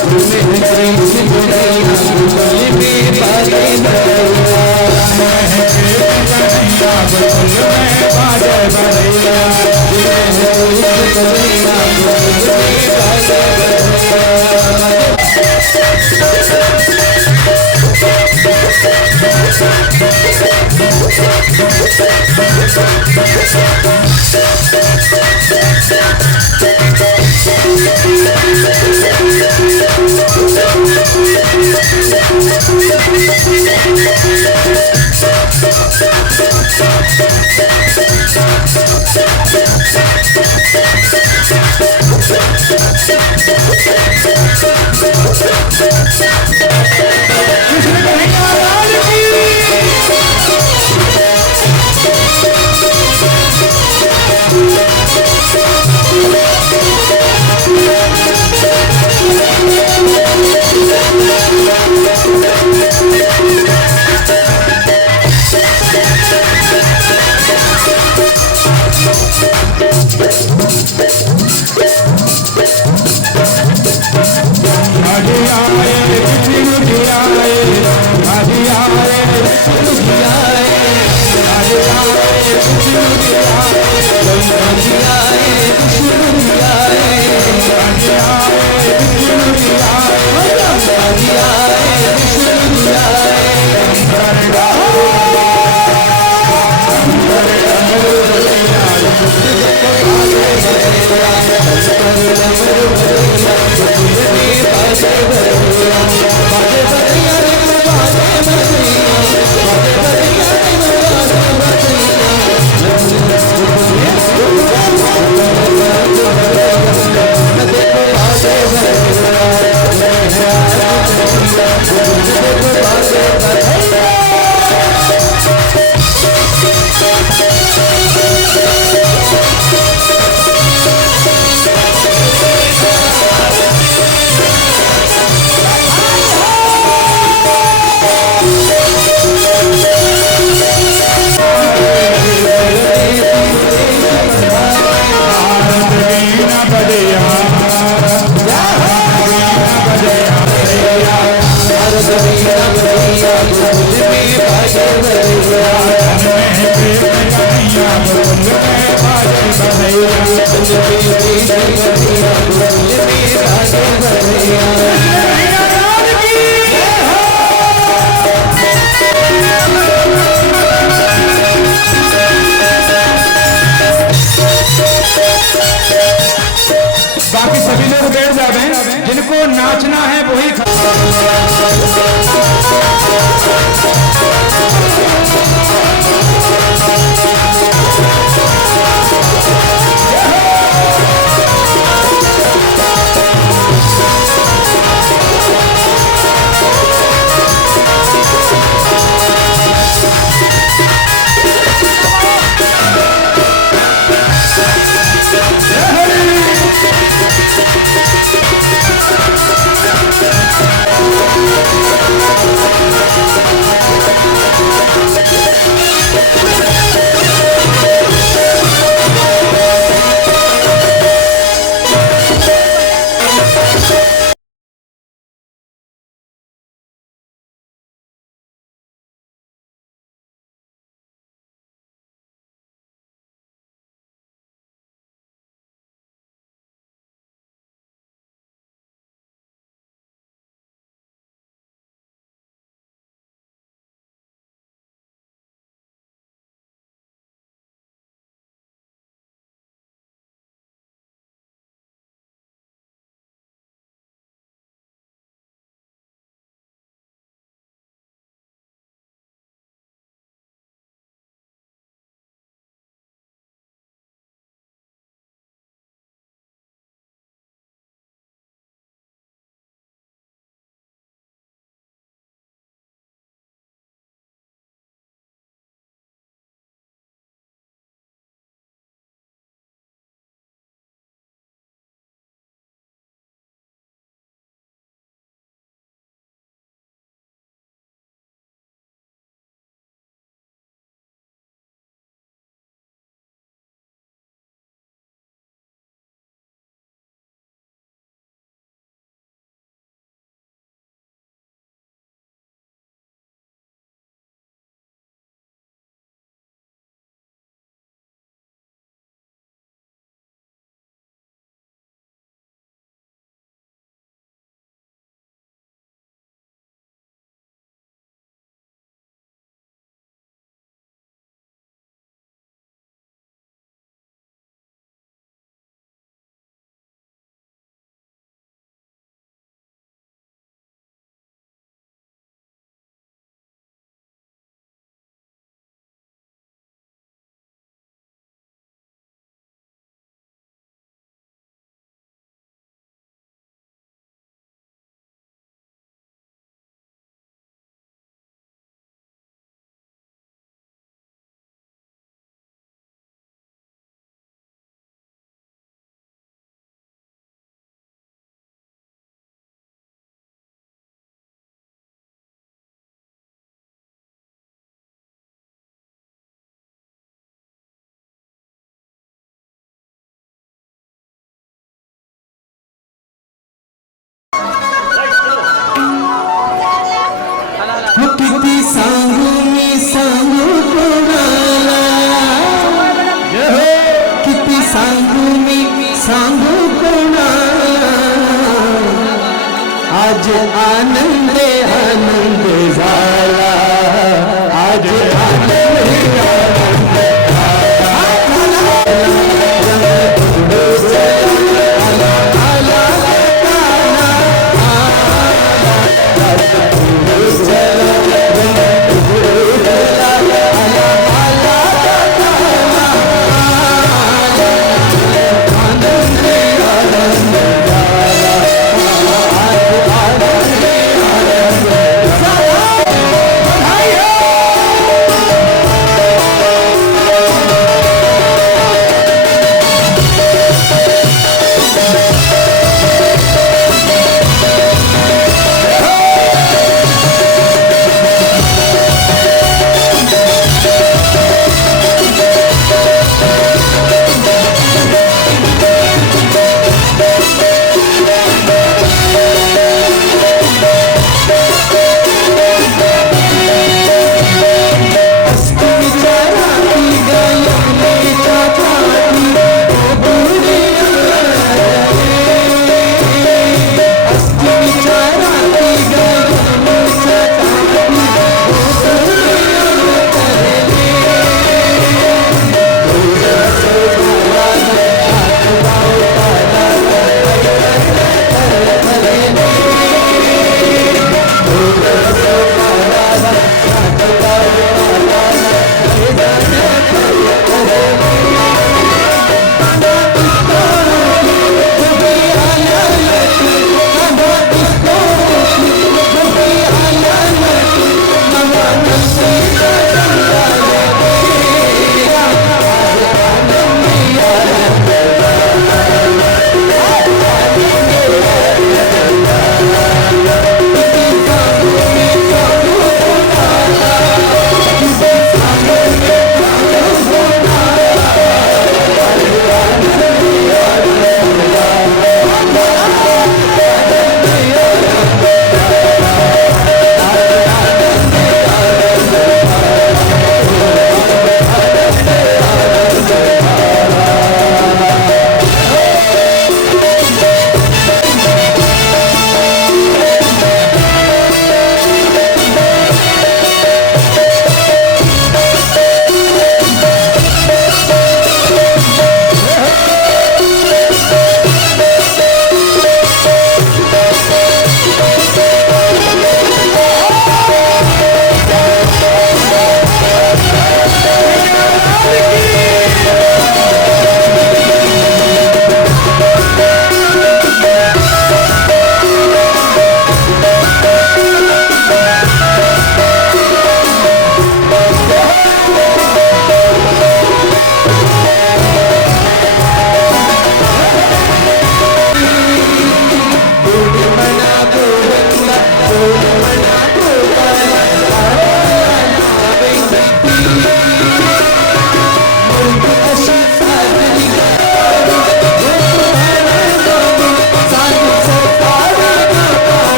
जन्मे हैं कृष्ण कन्हैया गोकुल में बाजे बधैया। जन्मे हैं कृष्ण कन्हैया गोकुल में बाजे बधैया। जन्मे हैं कृष्ण कन्हैया गोकुल में बाजे बधैया।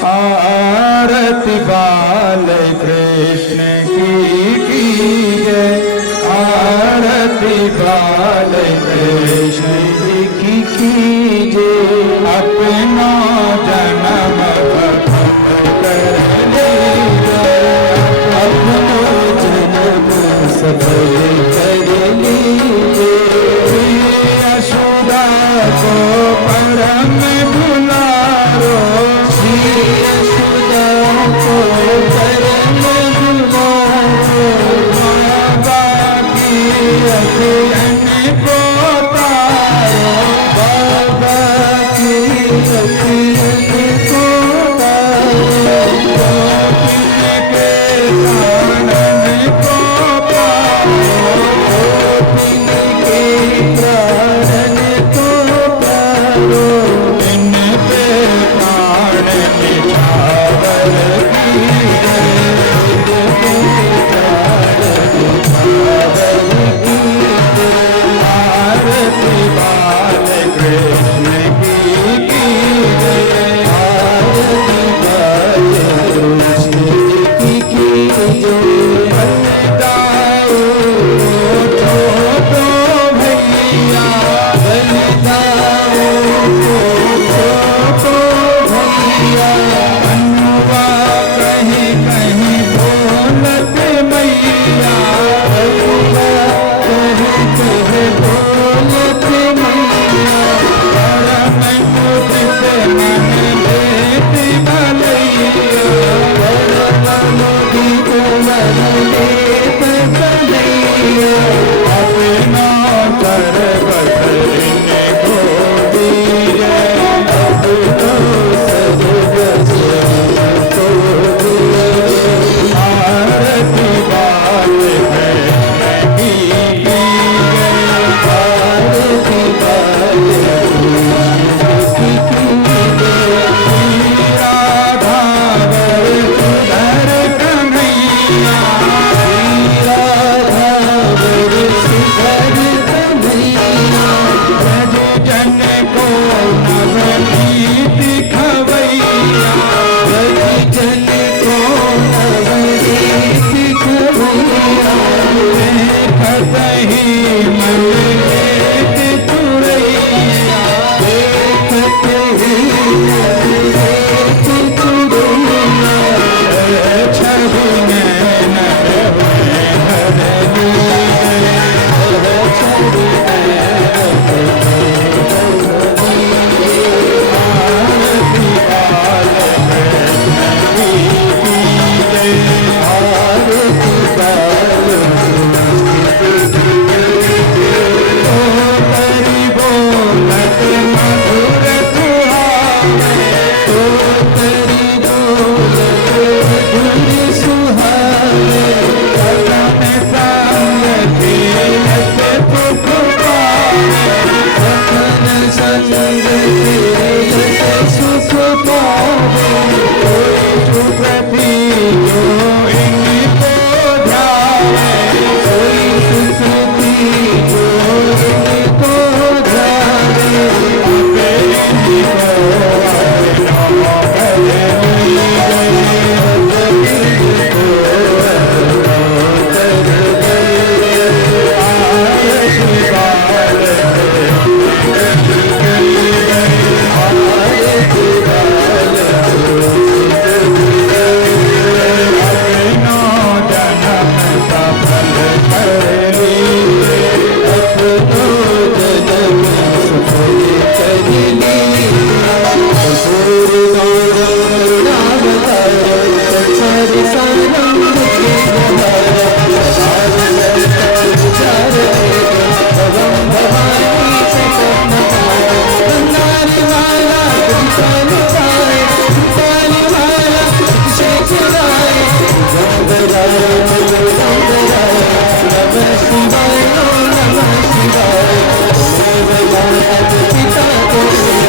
आरती बाल कृष्ण की कीजय, आरती बाल कृष्ण की कीजय। अपना जन्म कर लीजिए, अपना जन्म सफल कर लीजिए। यशोदा को परम दुलारो, श्री यशोदा को परम दुलारो। बाबा की अखियन को तारो, बाबा की अखियन को तारो। गोपिन के प्राणन को पारो, गोपिन के प्राणन को पारो। इन पे प्राण निछावर कीजिए, इन पे प्राण निछावर कीजिए। आरती बाल कृष्ण की कीजिए, आरती बाल कृष्ण की कीजिए। बलिदाओ तो भैया, बलिदाओ तो भैया। अनुवा कहीं कहीं बोलत मैया, अनुवा कहीं कहीं बोलत मैया। परम मुदित मन लेती भलैया, परम मुदित मन लेत भलैया। अपना कर बदलने को दीजिए, अपना सब को दीजिए। आरती बाल कृष्ण की कीजिए, आरती बाल कृष्ण की कीजिए। राधा सुधर कन्हैया, राधा सुधर कन्हैया। ब्रज जन को नवनीत खवैया, ब्रज जन को नवनीत खवैया। देखत ही मन लेत चुरैया, देखत ही मन लेत चुरैया। छवि नैन में हर लीजिए, छवि आरती बाल कृष्ण की कीजिए, आरती बाल ओ करी बोलत मधुर सुहावे, ओ करी बोलत मधुर सुहावे। कदम संग खेलत सुख पावे, कदम संग खेलत सुख पावे। कोई सुकृति जो इनको ध्यावे, कोई सुकृति जो इनको ध्यावे। अपने इनको अपना कर लीजिए, अपने इनको अपना कर लीजिए। आरती बाल कृष्ण की कीजिए, आरती बाल कृष्ण की कीजिए। अपना जन्म सफल कर लीजिए, अपना जन्म सफल कर लीजिए। सूर्य गौरव करुणावतार, संसार सारम दुखे निवार। सागर विचार भवम भवानी सकम नमामि। गंगाली माला कृपाली पाए, कृपाली माला शेखराय। गंगराय गंगराय, नमः शिवाय नमः शिवाय। त्वमेव माता पिता त्वमेव,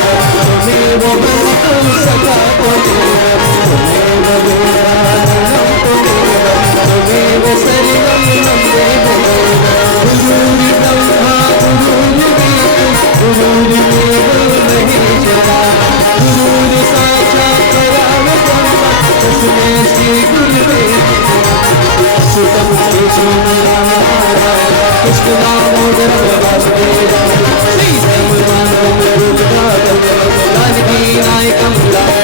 त्वमेव बन्धु सखा त्वमेव, त्वमेव वेदान्तरं कृष्ण श्री गुरुदेव सुतम कृष्ण दामोदर वासुदेव श्री जानकी नायकम